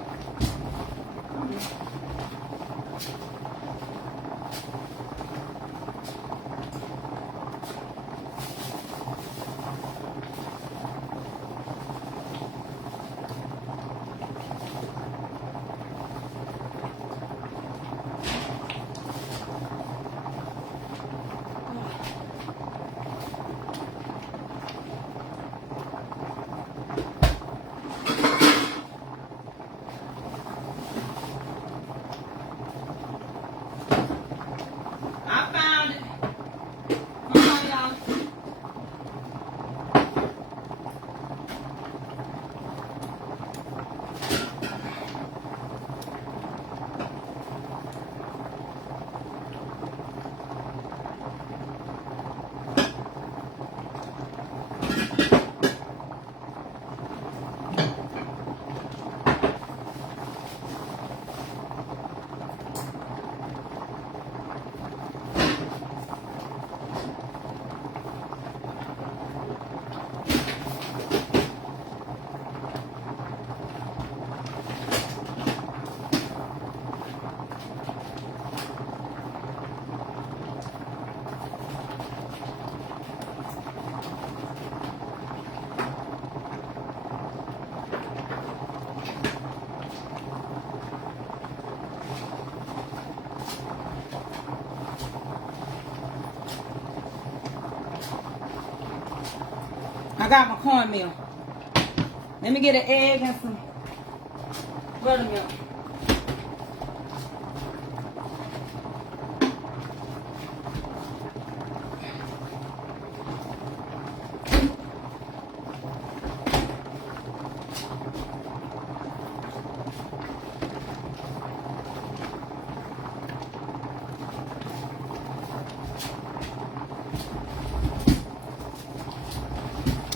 I got my cornmeal. Let me get an egg and some buttermilk.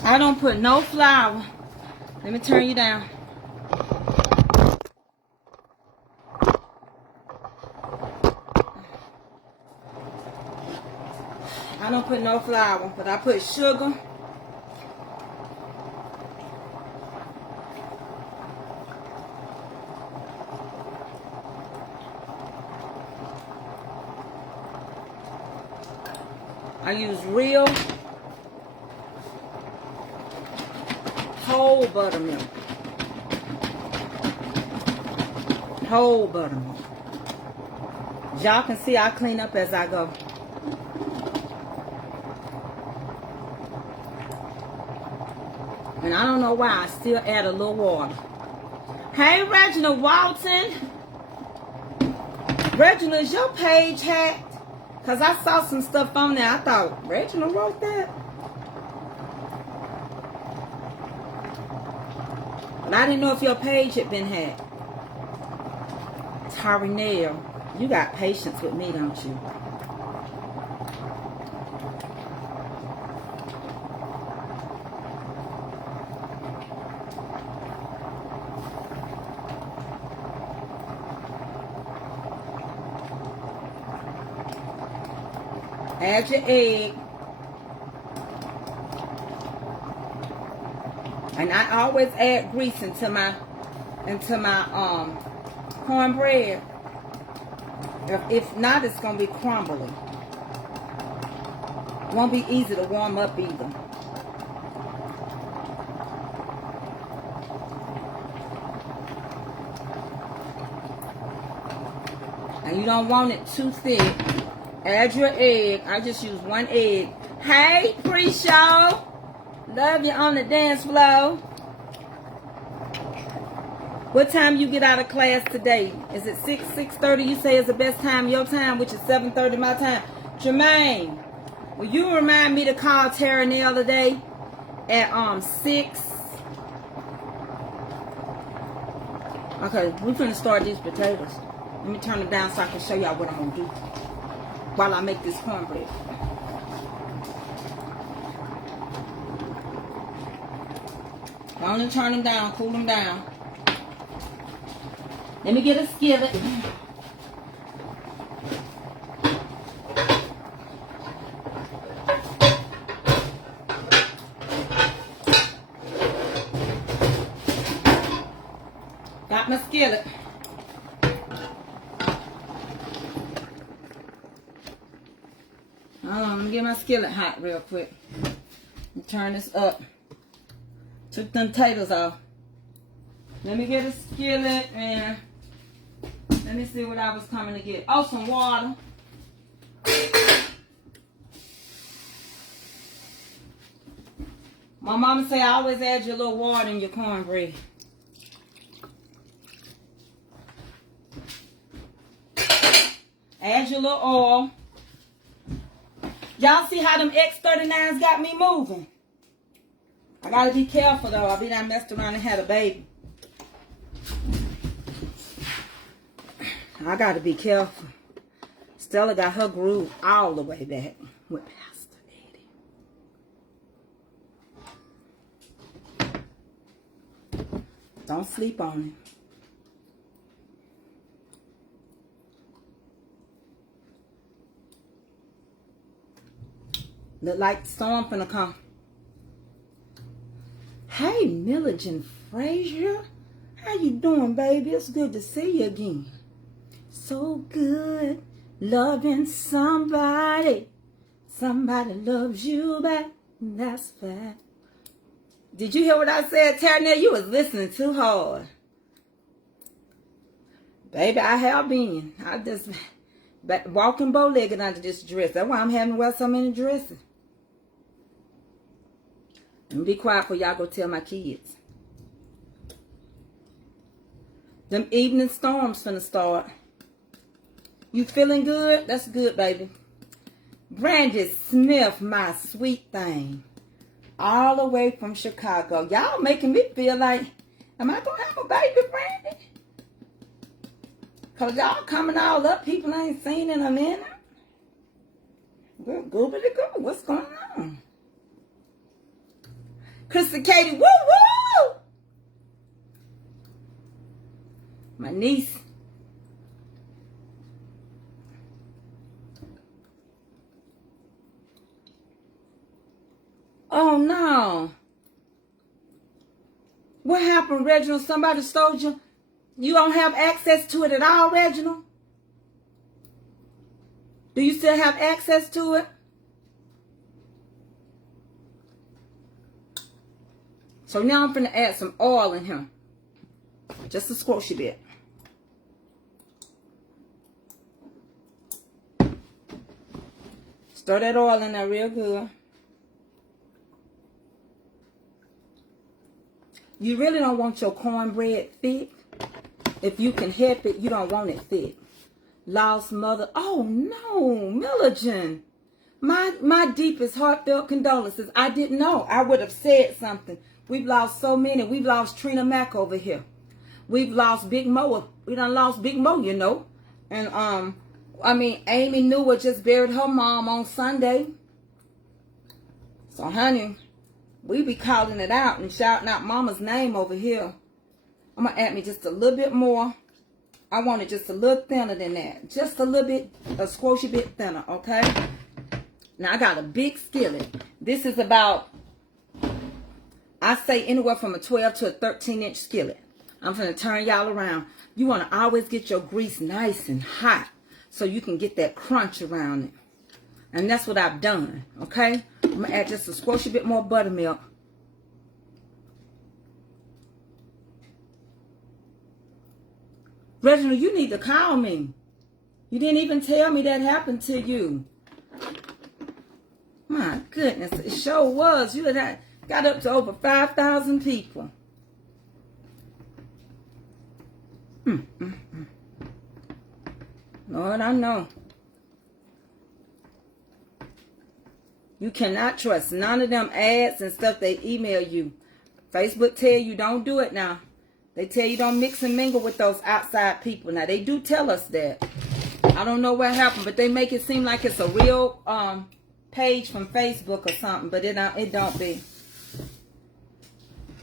I don't put no flour. Let me turn you down. I don't put no flour, but I put sugar. I use real whole buttermilk. Whole buttermilk. Y'all can see I clean up as I go. And I don't know why I still add a little water. Hey, Reginald Walton. Reginald, is your page hacked? Because I saw some stuff on there. I thought, Reginald wrote that? But I didn't know if your page had been hacked. Tari Nail, you got patience with me, don't you? Add your egg. And I always add grease into my cornbread. If not, it's gonna be crumbly. Won't be easy to warm up either. And you don't want it too thick. Add your egg. I just use one egg. Hey, pre-show. Love you on the dance floor. What time you get out of class today? Is it 6:30? You say is the best time your time, which is 7:30 my time. Jermaine, will you remind me to call Tara Nail today at 6? Okay, we're gonna start these potatoes. Let me turn them down so I can show y'all what I'm gonna do while I make this cornbread. I only turn them down, cool them down. Let me get a skillet. Got my skillet. Let me get my skillet hot real quick. And turn this up. Took them potatoes off. Let me get a skillet and let me see what I was coming to get. Oh, some water. My mama say I always add your little water in your cornbread. Add your little oil. Y'all see how them X39s got me moving? I gotta be careful though. I be done messed around and had a baby. I gotta be careful. Stella got her groove all the way back with Pastor Eddie. Don't sleep on him. Look like the storm finna come. Hey, Milligan Frazier. How you doing, baby? It's good to see you again. So good loving somebody. Somebody loves you back. That's fact. Did you hear what I said, Tara? You was listening too hard. Baby, I have been. I just walking bow-legged under this dress. That's why I'm having to wear so many dresses. And be quiet before y'all go tell my kids. Them evening storms finna start. You feeling good? That's good, baby. Brandy Smith, my sweet thing. All the way from Chicago. Y'all making me feel like, am I gonna have a baby, Brandy? Cause y'all coming all up, people I ain't seen in a minute. Well, goobity-goo, what's going on? Krista Katie, woo woo! My niece. Oh no. What happened, Reginald? Somebody stole you? You don't have access to it at all, Reginald? Do you still have access to it? So now I'm going to add some oil in here. Just a squishy bit. Stir that oil in there real good. You really don't want your cornbread thick. If you can help it, you don't want it thick. Lost mother. Oh no, Milligan. My deepest heartfelt condolences. I didn't know. I would have said something. We've lost so many. We've lost Trina Mack over here. We've lost Big Mo. We done lost Big Mo, you know. And I mean, Amy Newell just buried her mom on Sunday. So honey, we be calling it out and shouting out mama's name over here. I'm going to add me just a little bit more. I want it just a little thinner than that. Just a little bit, a squishy bit thinner, okay? Now, I got a big skillet. This is about, I say anywhere from a 12 to a 13-inch skillet. I'm going to turn y'all around. You want to always get your grease nice and hot so you can get that crunch around it. And that's what I've done, okay? I'm going to add just a squishy bit more buttermilk. Reginald, you need to call me. You didn't even tell me that happened to you. My goodness, it sure was. You had got up to over 5,000 people. Lord, I know. You cannot trust none of them ads and stuff they email you. Facebook tell you don't do it now. They tell you don't mix and mingle with those outside people. Now, they do tell us that. I don't know what happened, but they make it seem like it's a real page from Facebook or something, but it don't be.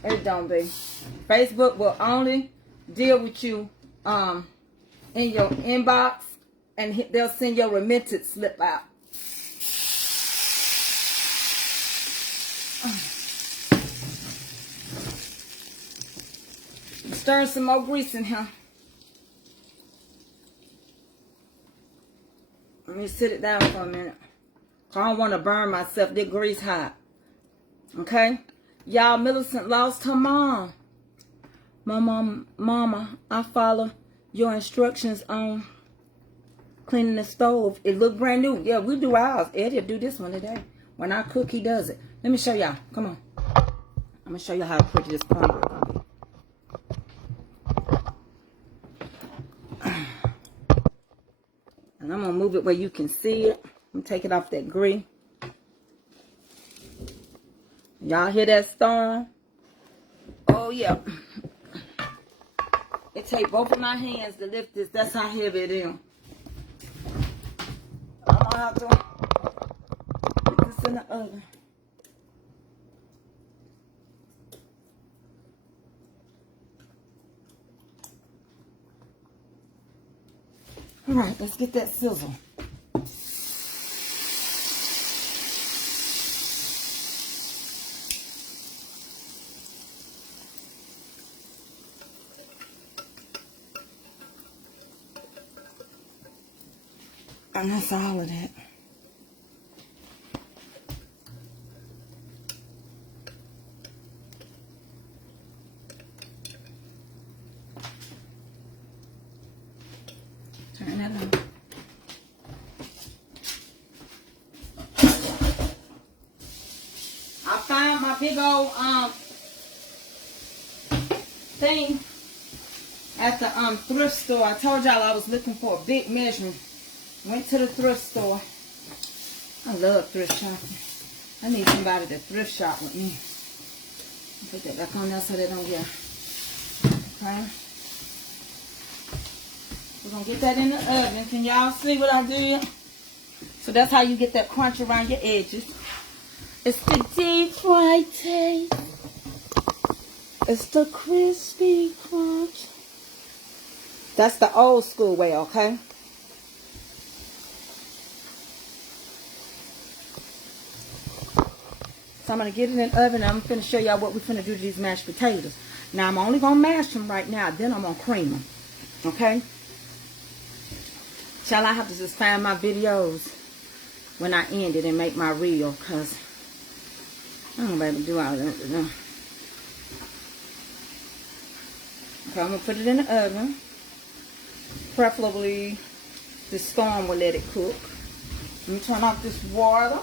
It don't be. Facebook will only deal with you in your inbox, and they'll send your remittance slip out. Stir some more grease in here. Let me sit it down for a minute. I don't want to burn myself. That grease hot. Okay? Y'all, Millicent lost her mom. Mama, I follow your instructions on cleaning the stove. It look brand new. Yeah, we do ours. Eddie will do this one today. When I cook, he does it. Let me show y'all. Come on. I'm going to show you how pretty this cornbread gonna be. And I'm going to move it where you can see it. I'm going to take it off that green. Y'all hear that storm? Oh, yeah. It takes both of my hands to lift this. That's how heavy it is. I'm going to have to put this in the oven. All right, let's get that sizzle. And that's all of that. Turn that on. I found my big old thing at the thrift store. I told y'all I was looking for a big measurement. Went to the thrift store. I love thrift shopping. I need somebody to thrift shop with me. Put that back on there so they don't get. Okay. We're going to get that in the oven. Can y'all see what I did? So that's how you get that crunch around your edges. It's the deep fried taste. It's the crispy crunch. That's the old school way, okay? So I'm going to get it in the oven. I'm going to show y'all what we're going to do to these mashed potatoes. Now, I'm only going to mash them right now. Then I'm going to cream them. Okay? Shall I have to just find my videos when I end it and make my reel? Because I don't know if I can do all that. Okay, I'm going to put it in the oven. Preferably, the storm will let it cook. Let me turn off this water.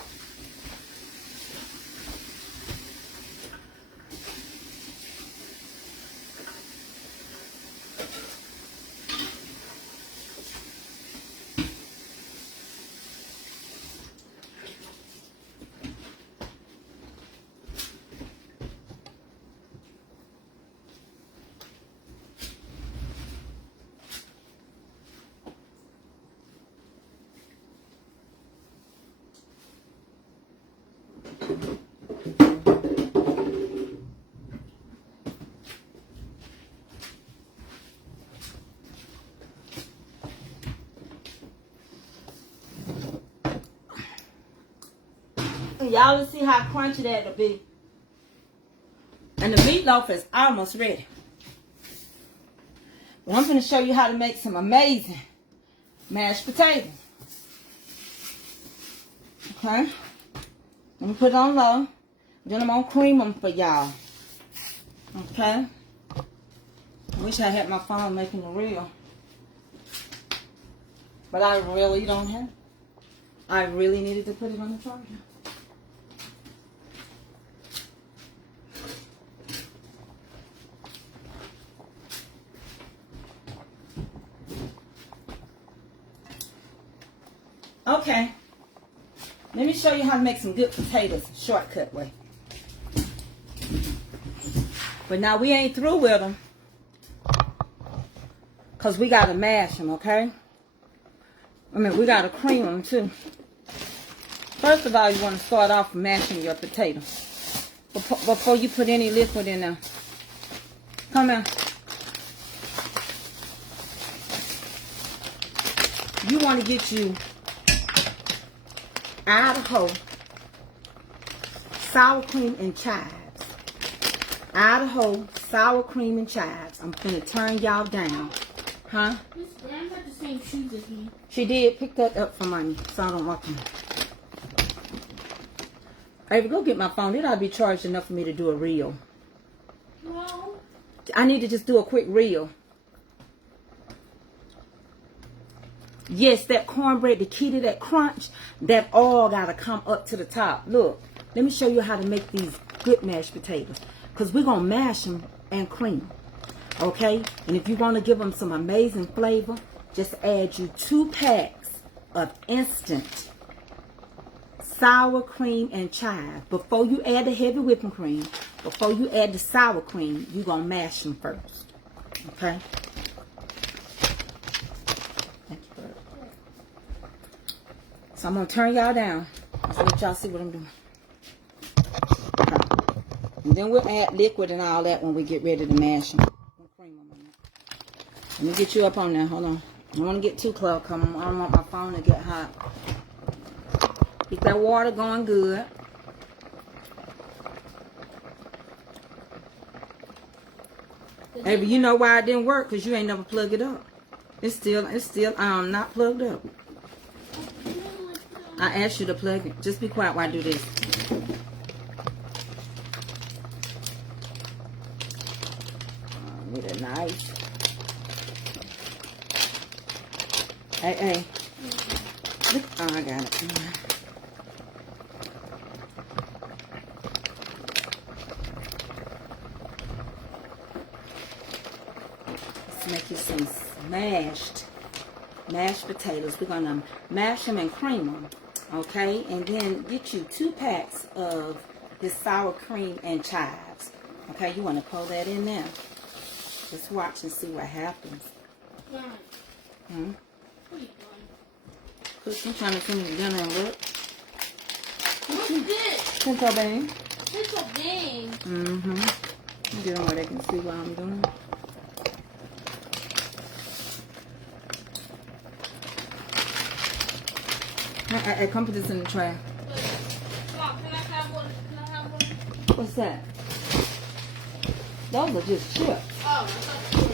Y'all will see how crunchy that'll be. And the meatloaf is almost ready. But I'm going to show you how to make some amazing mashed potatoes. Okay? Let me put it on low. Then I'm going to cream them for y'all. Okay? I wish I had my phone making a reel. But I really don't have it. I really needed to put it on the charger. Okay, let me show you how to make some good potatoes, shortcut way. But now we ain't through with them, because we got to mash them, okay? I mean, we got to cream them too. First of all, you want to start off mashing your potato before you put any liquid in there. Come here. You want to get you Idaho sour cream and chives. Idaho sour cream and chives. I'm finna turn y'all down. Huh? Miss Graham got the same shoes as me. She did. Pick that up for money so I don't walk them. Hey, go get my phone. It ought to be charged enough for me to do a reel. No. I need to just do a quick reel. Yes, that cornbread, the key to that crunch, that all got to come up to the top. Look, let me show you how to make these good mashed potatoes. Because we're going to mash them and cream them. Okay? And if you want to give them some amazing flavor, just add you 2 packs of instant sour cream and chives. Before you add the heavy whipping cream, before you add the sour cream, you're going to mash them first. Okay? So I'm going to turn y'all down so let y'all see what I'm doing. Okay. And then we'll add liquid and all that when we get ready to mash them. Let me get you up on there. Hold on. I don't want to get too close. I don't want my phone to get hot. Get that water going good. Hey, but you know why it didn't work? Because you ain't never plugged it up. It's still not plugged up. I asked you to plug it. Just be quiet while I do this. Need a knife. Hey. Look. Oh, I got it. Let's make you some mashed potatoes. We're going to mash them and cream them. Okay, and then get you 2 packs of this sour cream and chives. Okay, you want to pour that in there. Just watch and see what happens. Yeah. Hmm? What are you doing? I'm trying to finish dinner and look. What's this? Pinto bean. It's a thing. Mm-hmm. Get them where they can see what I'm doing. Hey, come put this in the trash. Mom, can I have one? Can I have one? What's that? Those are just chips. Oh, I thought you were.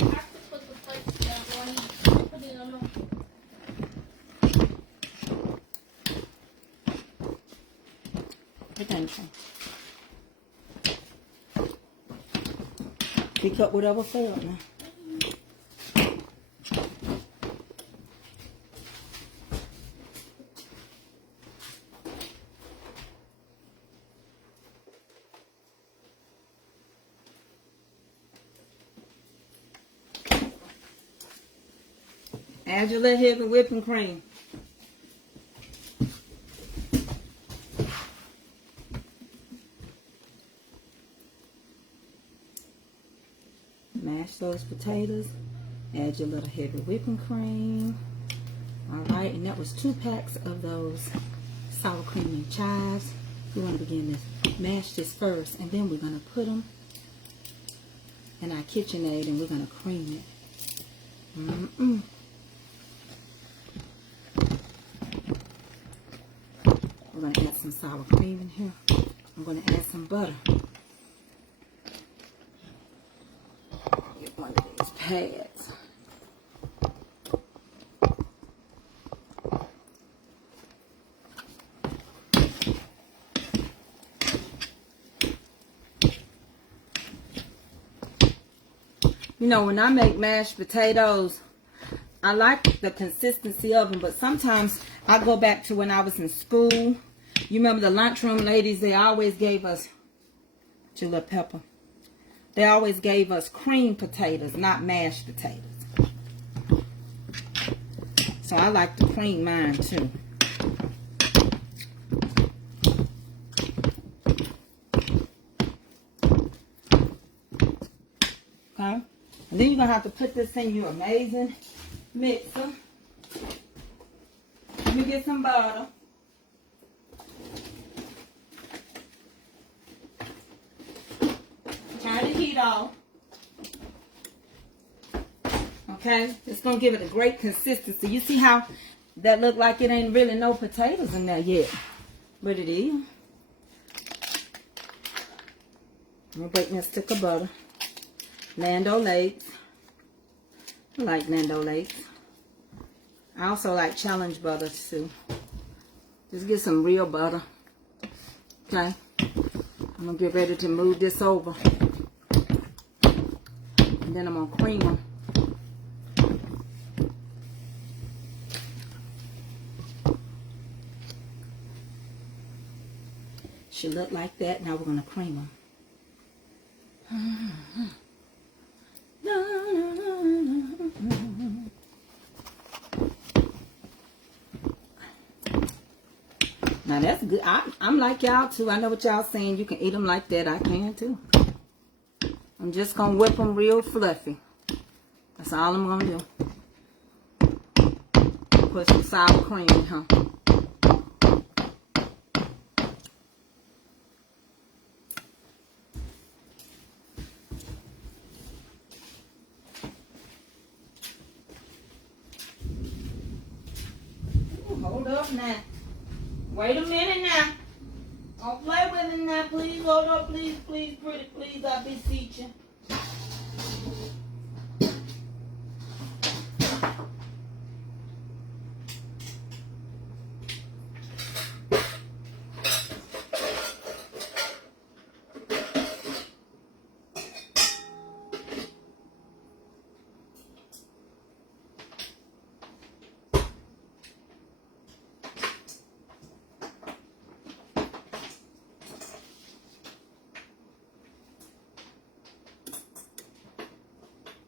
I have to put the plates down. Do I need to put it on the... Attention. Pick up whatever failed now. Add your little heavy whipping cream. Mash those potatoes. Add your little heavy whipping cream. Alright, and that was 2 packs of those sour cream and chives. We want to begin to mash this first, and then we're going to put them in our KitchenAid and we're going to cream it. We're going to add some sour cream in here. I'm going to add some butter. Get one of these pads. You know, when I make mashed potatoes, I like the consistency of them, but sometimes I go back to when I was in school. You remember the lunchroom ladies, they always gave us, your little pepper, they always gave us cream potatoes, not mashed potatoes. So I like to cream mine too. Okay? And then you're going to have to put this in your amazing mixer. Let me get some butter. Turn the heat off. Okay, it's gonna give it a great consistency. You see how that look like it ain't really no potatoes in there yet, but it is. I'm gonna break me a stick of butter. Land O'Lakes. I like Land O'Lakes. I also like Challenge butter too. Just get some real butter. Okay. I'm gonna get ready to move this over. And then I'm gonna cream them. Should look like that. Now we're gonna cream them. Now that's good. I'm like y'all too. I know what y'all saying. You can eat them like that. I can too. I'm just going to whip them real fluffy. That's all I'm going to do. Put some sour cream in here. Hold up now. Wait a minute now. Don't play with it now, please. Hold up, please, please, pretty, please. I beseech you.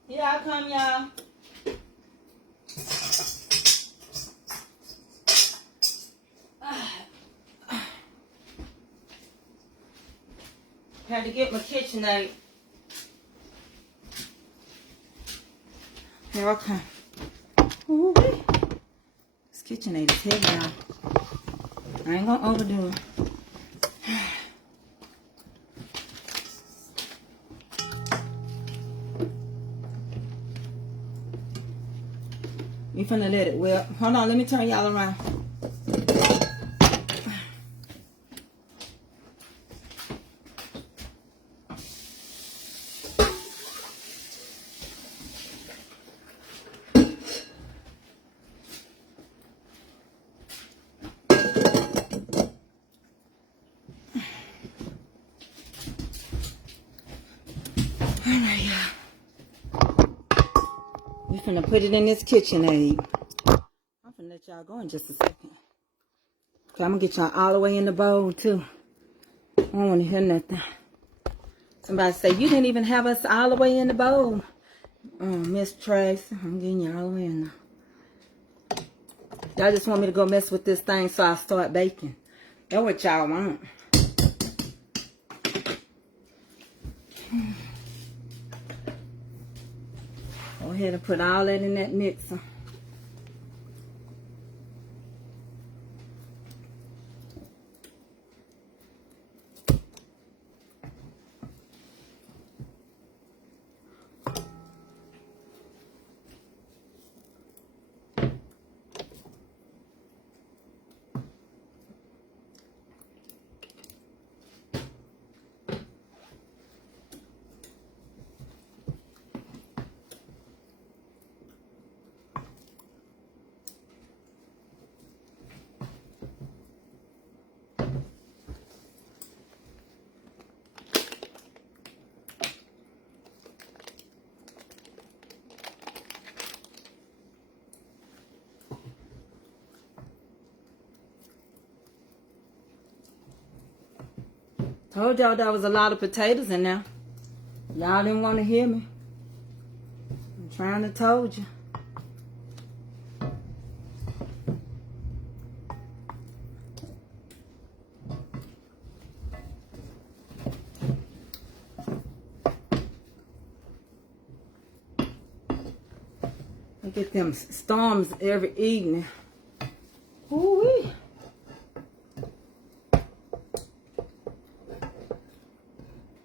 Here I come, y'all. Had to get my KitchenAid. Here I come. Ooh, this KitchenAid is heavy, y'all. I ain't gonna overdo it. You finna let it whip. Hold on, let me turn y'all around. Alright, y'all. We finna put it in this KitchenAid. I'm finna let y'all go in just a second. Okay, I'm gonna get y'all all the way in the bowl too. I don't wanna hear nothing. Somebody say, you didn't even have us all the way in the bowl. Miss Tracy, I'm getting y'all all the way in there. Y'all just want me to go mess with this thing so I start baking. That's what y'all want. Go ahead and put all that in that mixer. Told y'all there was a lot of potatoes in there. Y'all didn't want to hear me. I'm trying to told you. I get them storms every evening. Ooh-wee.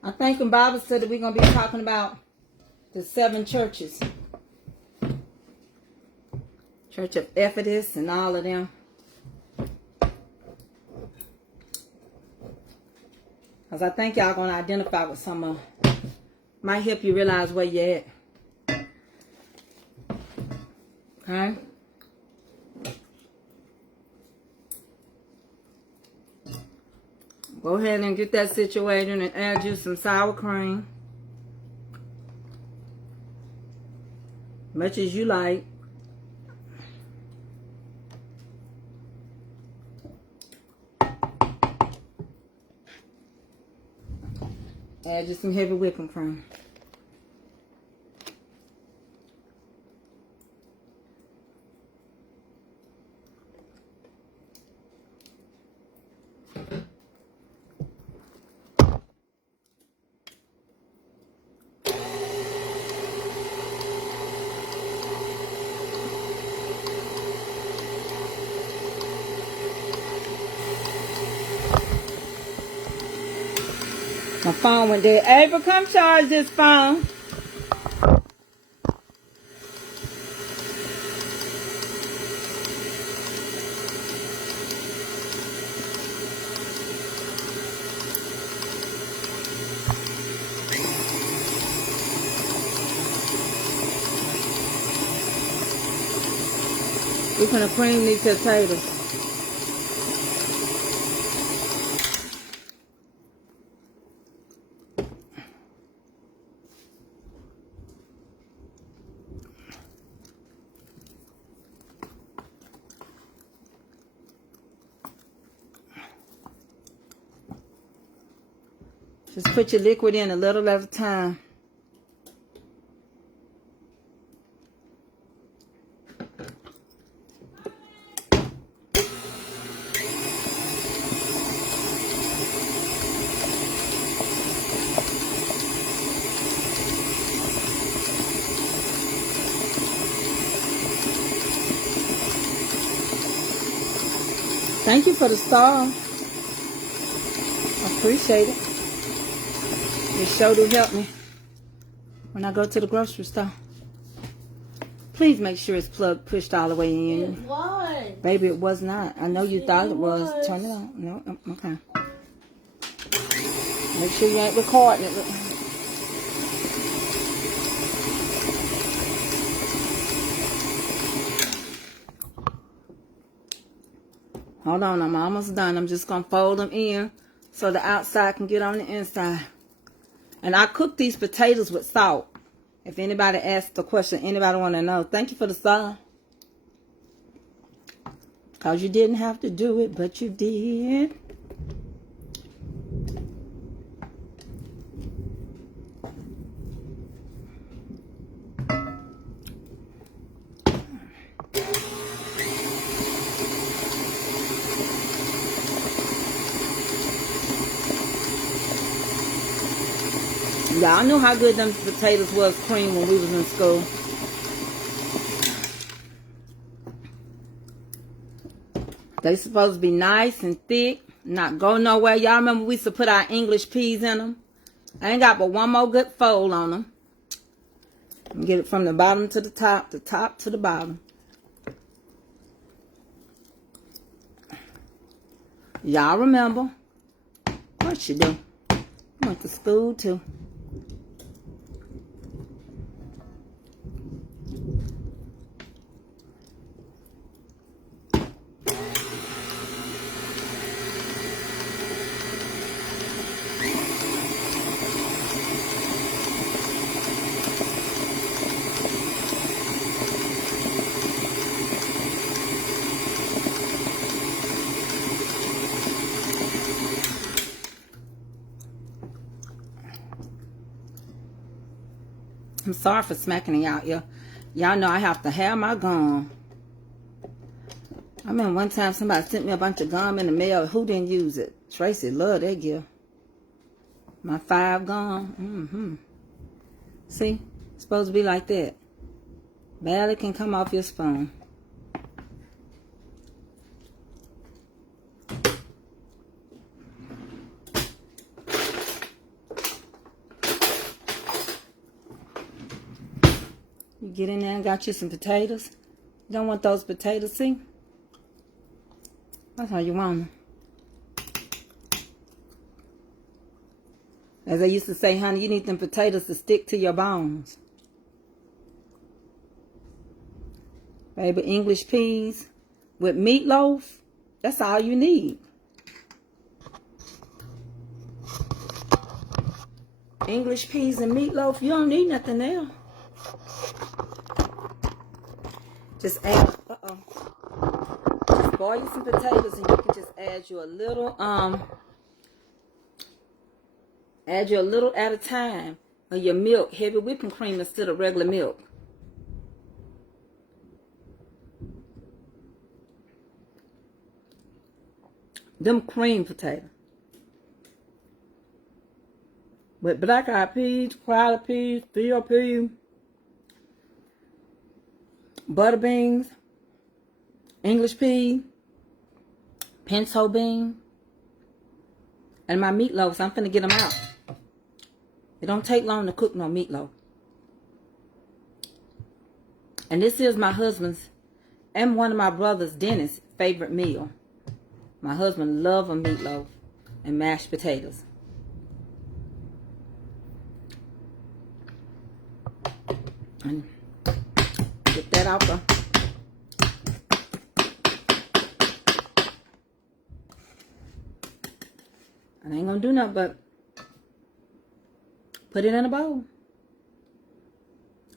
I think in Bible study we're going to be talking about the 7 churches. Church of Ephesus and all of them. Because I think y'all going to identify with some of might help you realize where you're at. Okay? Go ahead and get that situated and add you some sour cream. Much as you like. Add just some heavy whipping cream. My phone went dead. Ava, come charge this phone. We're gonna cream these potatoes. Just put your liquid in a little at a time. Thank you for the star. I appreciate it. It sure do help me when I go to the grocery store. Please make sure it's pushed all the way in. It was. Baby, it was not. I know you thought it was. Turn it on. No, okay. Make sure you ain't recording it. Hold on, I'm almost done. I'm just going to fold them in so the outside can get on the inside. And I cook these potatoes with salt. If anybody asks the question, anybody want to know, thank you for the salt. Because you didn't have to do it, but you did. Y'all knew how good them potatoes was cream when we was in school. They supposed to be nice and thick, not go nowhere. Y'all remember we used to put our English peas in them? I ain't got but one more good fold on them. Get it from the bottom to the top to the bottom. Y'all remember? Of course you do. Went to school too. I'm sorry for smacking y'all. Y'all know I have to have my gum. I remember one time somebody sent me a bunch of gum in the mail. Who didn't use it? Tracy loved that gift. My 5 gum. See? It's supposed to be like that. Barely can come off your spoon. You get in there and got you some potatoes. You don't want those potatoes, see? That's how you want them. As they used to say, honey, you need them potatoes to stick to your bones. Baby, English peas with meatloaf, that's all you need. English peas and meatloaf, you don't need nothing else. Just add, just boil you some potatoes and you can just add you a little at a time of your milk, heavy whipping cream instead of regular milk. Them cream potatoes. With black-eyed peas, crowded peas, field peas, butter beans, English pea, pinto bean, and my meatloaves. I'm finna get them out. It don't take long to cook no meatloaf. And this is my husband's and one of my brother's, Dennis' favorite meal. My husband loves a meatloaf and mashed potatoes. And get that out there. I ain't gonna do nothing but put it in a bowl.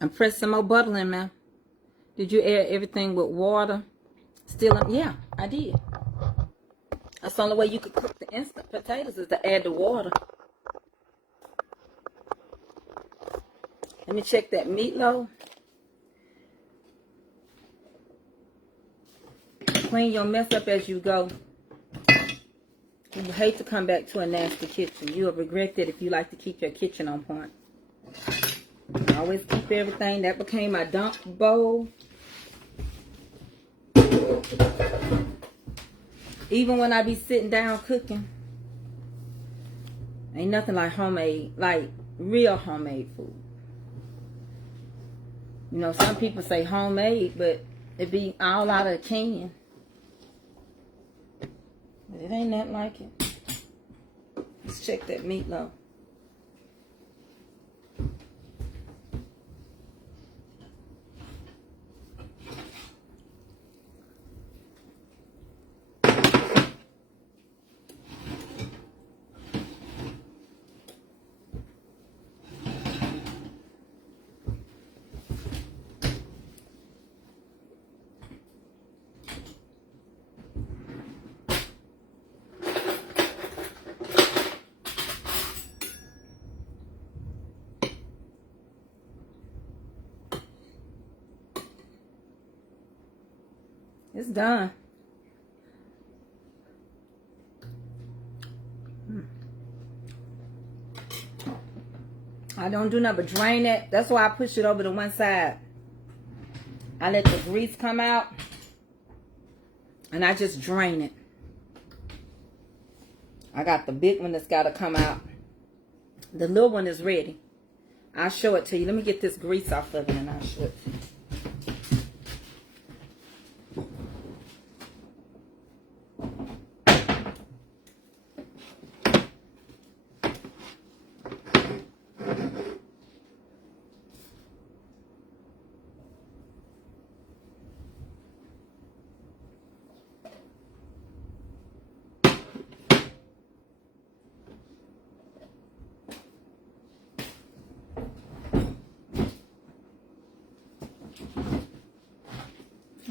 And press some more butter in there. Did you add everything with water? Still, yeah, I did. That's the only way you could cook the instant potatoes is to add the water. Let me check that meatloaf. Clean your mess up as you go. You hate to come back to a nasty kitchen. You'll regret it if you like to keep your kitchen on point. I always keep everything. That became my dump bowl. Even when I be sitting down cooking, ain't nothing like homemade, like real homemade food. You know, some people say homemade, but it be all out of a can. But it ain't nothing like it. Let's check that meatloaf. It's done. I don't do nothing but drain it. That's why I push it over to one side. I let the grease come out. And I just drain it. I got the big one that's got to come out. The little one is ready. I'll show it to you. Let me get this grease off of it and I'll show it to you.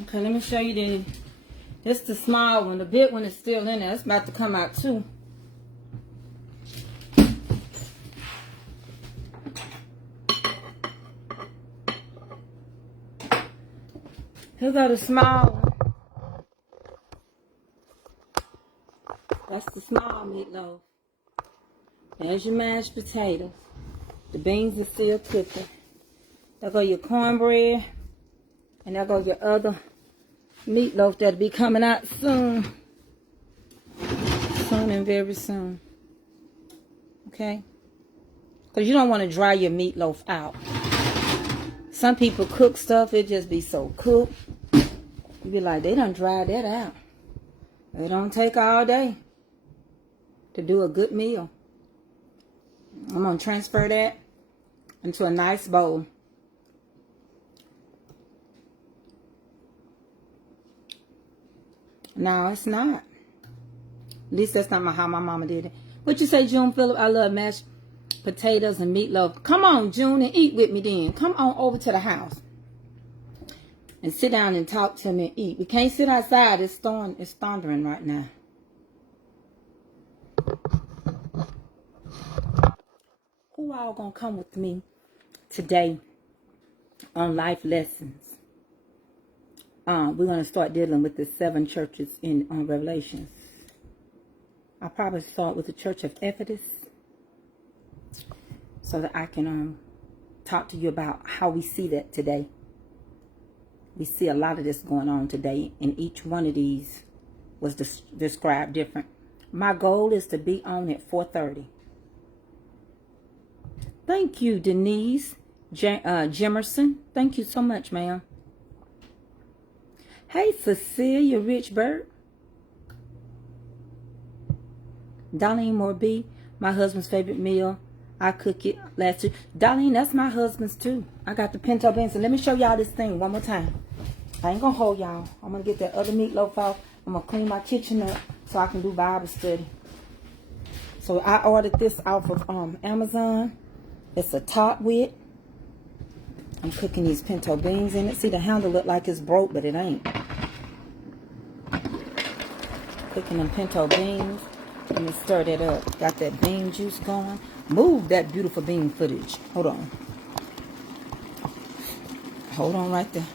Okay, let me show you this the small one. The big one is still in there. It's about to come out too. Here go the small one. That's the small meatloaf. There's your mashed potatoes. The beans are still cooking. There go your cornbread. And there goes your other meatloaf that'll be coming out soon. Soon and very soon. Okay? Because you don't want to dry your meatloaf out. Some people cook stuff, it just be so cooked. You be like, they done dried that out. It don't take all day to do a good meal. I'm going to transfer that into a nice bowl. No, it's not. At least that's not how my mama did it. What you say, June Phillip? I love mashed potatoes and meatloaf. Come on, June, and eat with me then. Come on over to the house. And sit down and talk to me and eat. We can't sit outside. It's thundering right now. Who all gonna come with me today on life lessons? We're going to start dealing with the 7 churches in Revelations. I'll probably start with the church of Ephesus so that I can talk to you about how we see that today. We see a lot of this going on today, and each one of these was described different. My goal is to be on at 4:30. Thank you, Denise Jimerson. Thank you so much, ma'am. Hey, Cecilia Richburg. Darlene Morby, my husband's favorite meal. I cook it last year. Darlene, that's my husband's too. I got the pinto beans. So let me show y'all this thing one more time. I ain't gonna hold y'all. I'm gonna get that other meatloaf off. I'm gonna clean my kitchen up so I can do Bible study. So I ordered this off of Amazon. It's a top wit. I'm cooking these pinto beans in it. See, the handle look like it's broke, but it ain't. Cooking them pinto beans. Let me stir that up. Got that bean juice going. Move that beautiful bean footage. Hold on. Hold on right there.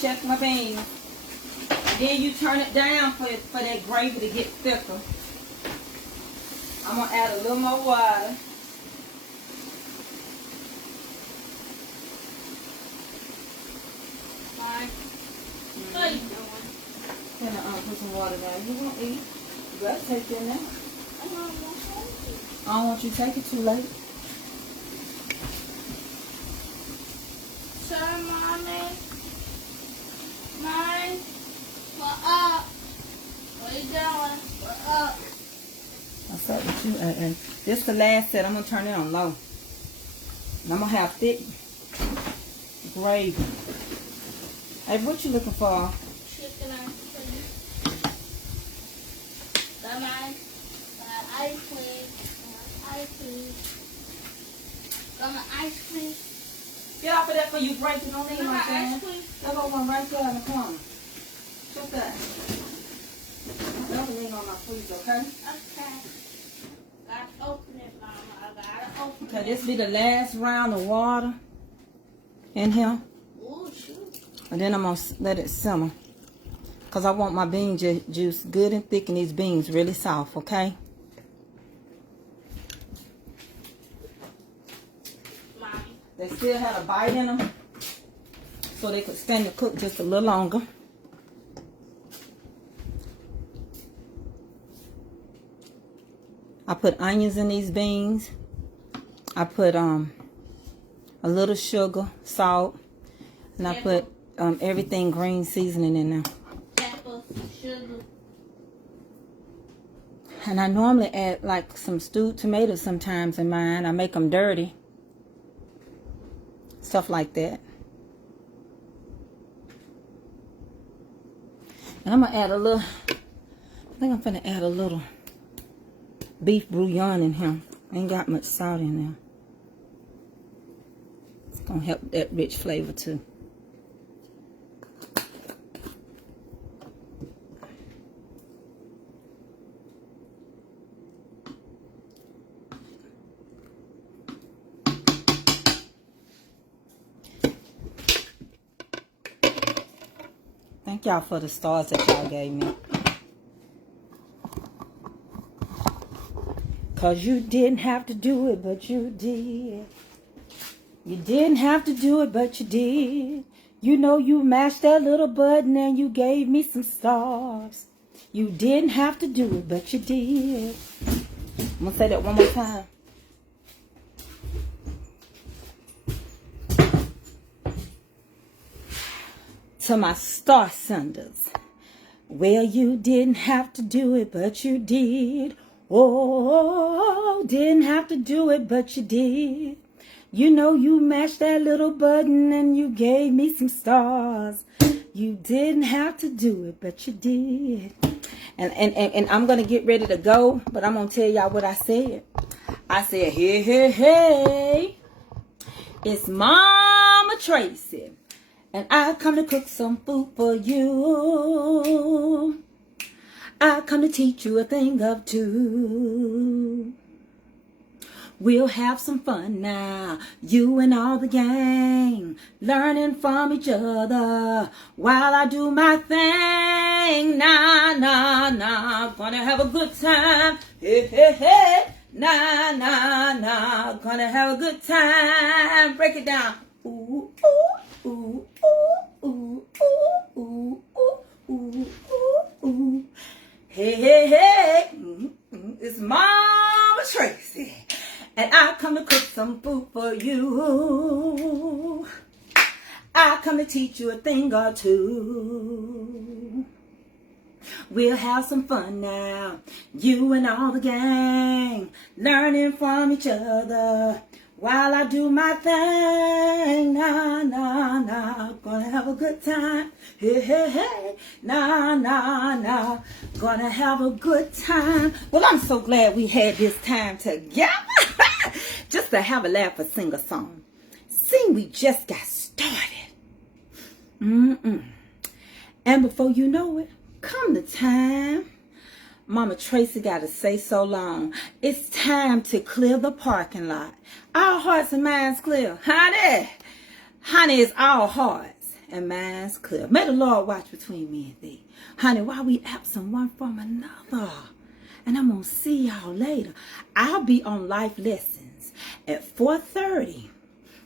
check my beans. And then you turn it down for that gravy to get thicker. I'm going to add a little more water. What are you doing? Gonna put some water down. You won't eat. You better take it now. I don't want you to take it too late. Sir, Mommy. Mine. What up? What are you doing? What up? What's up with you? And this the last set. I'm gonna turn it on low. And I'm gonna have thick gravy. Hey, what you looking for? Chicken and cream. Got mine. Got ice cream. Ice cream. Got my ice cream. Get off of that for you break it. Don't need Got no my thing. ice cream. There go one right there in the corner. Check that. Don't lean on my freezer, okay? Okay. Gotta open it, Mama. I gotta open Okay, it. this be the last round of water in here. Ooh, shoot. And then I'm going to let it simmer. Because I want my bean juice good and thick and these beans really soft, okay? Mommy. They still had a bite in them. So they could stand to cook just a little longer. I put onions in these beans. I put a little sugar, salt. And I put everything green seasoning in there. Pepper, sugar. And I normally add like some stewed tomatoes sometimes in mine. I make them dirty. Stuff like that. And I'm going to add a little, I think I'm going to add a little beef bouillon in here. Ain't got much salt in there. It's going to help that rich flavor too. Thank y'all for the stars that y'all gave me. Cause you didn't have to do it, but you did. You didn't have to do it, but you did. You know you mashed that little button and you gave me some stars. You didn't have to do it, but you did. I'm gonna say that one more time. To my star senders. Well, you didn't have to do it, but you did. Oh, didn't have to do it, but you did. You know you mashed that little button and you gave me some stars. You didn't have to do it, but you did. And I'm going to get ready to go, but I'm going to tell y'all what I said. I said, hey, hey, hey, it's Mama Tracy. And I come to cook some food for you. I come to teach you a thing of two. We'll have some fun now, you and all the gang, learning from each other while I do my thing. Nah, nah, nah, gonna have a good time. Hey, hey, hey, nah, nah, nah, gonna have a good time. Break it down. Ooh, ooh, ooh, ooh, ooh, ooh, ooh, ooh, ooh, ooh, ooh. Hey, hey, hey, it's Mama Tracy, and I come to cook some food for you. I come to teach you a thing or two. We'll have some fun now, you and all the gang, learning from each other while I do my thing. Nah, nah, nah, gonna have a good time. Hey, hey, hey, nah, nah, nah, gonna have a good time. Well, I'm so glad we had this time together. Just to have a laugh and sing a song. Sing, we just got started. And before you know it, come the time Mama Tracy got to say so long. It's time to clear the parking lot. Our hearts and minds clear. Honey, it's our hearts and mine's clear. May the Lord watch between me and thee. Honey, while we absent one from another. And I'm going to see y'all later. I'll be on Life Lessons at 4:30.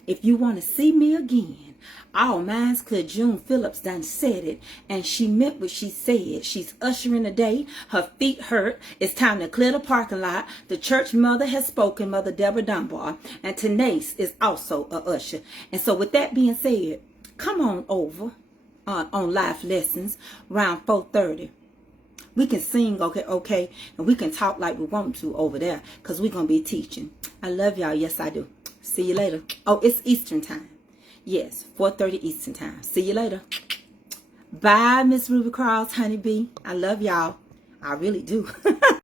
If you want to see me again. All mine's clear. June Phillips done said it, and she meant what she said. She's ushering the day. Her feet hurt. It's time to clear the parking lot. The church mother has spoken, Mother Deborah Dunbar, and Tanace is also a usher. And so with that being said, come on over on Life Lessons around 4:30. We can sing, okay, and we can talk like we want to over there, because we're going to be teaching. I love y'all. Yes, I do. See you later. Oh, it's Eastern time. Yes, 4:30 Eastern time. See you later. Bye, Miss Ruby Cross, Honeybee. I love y'all. I really do.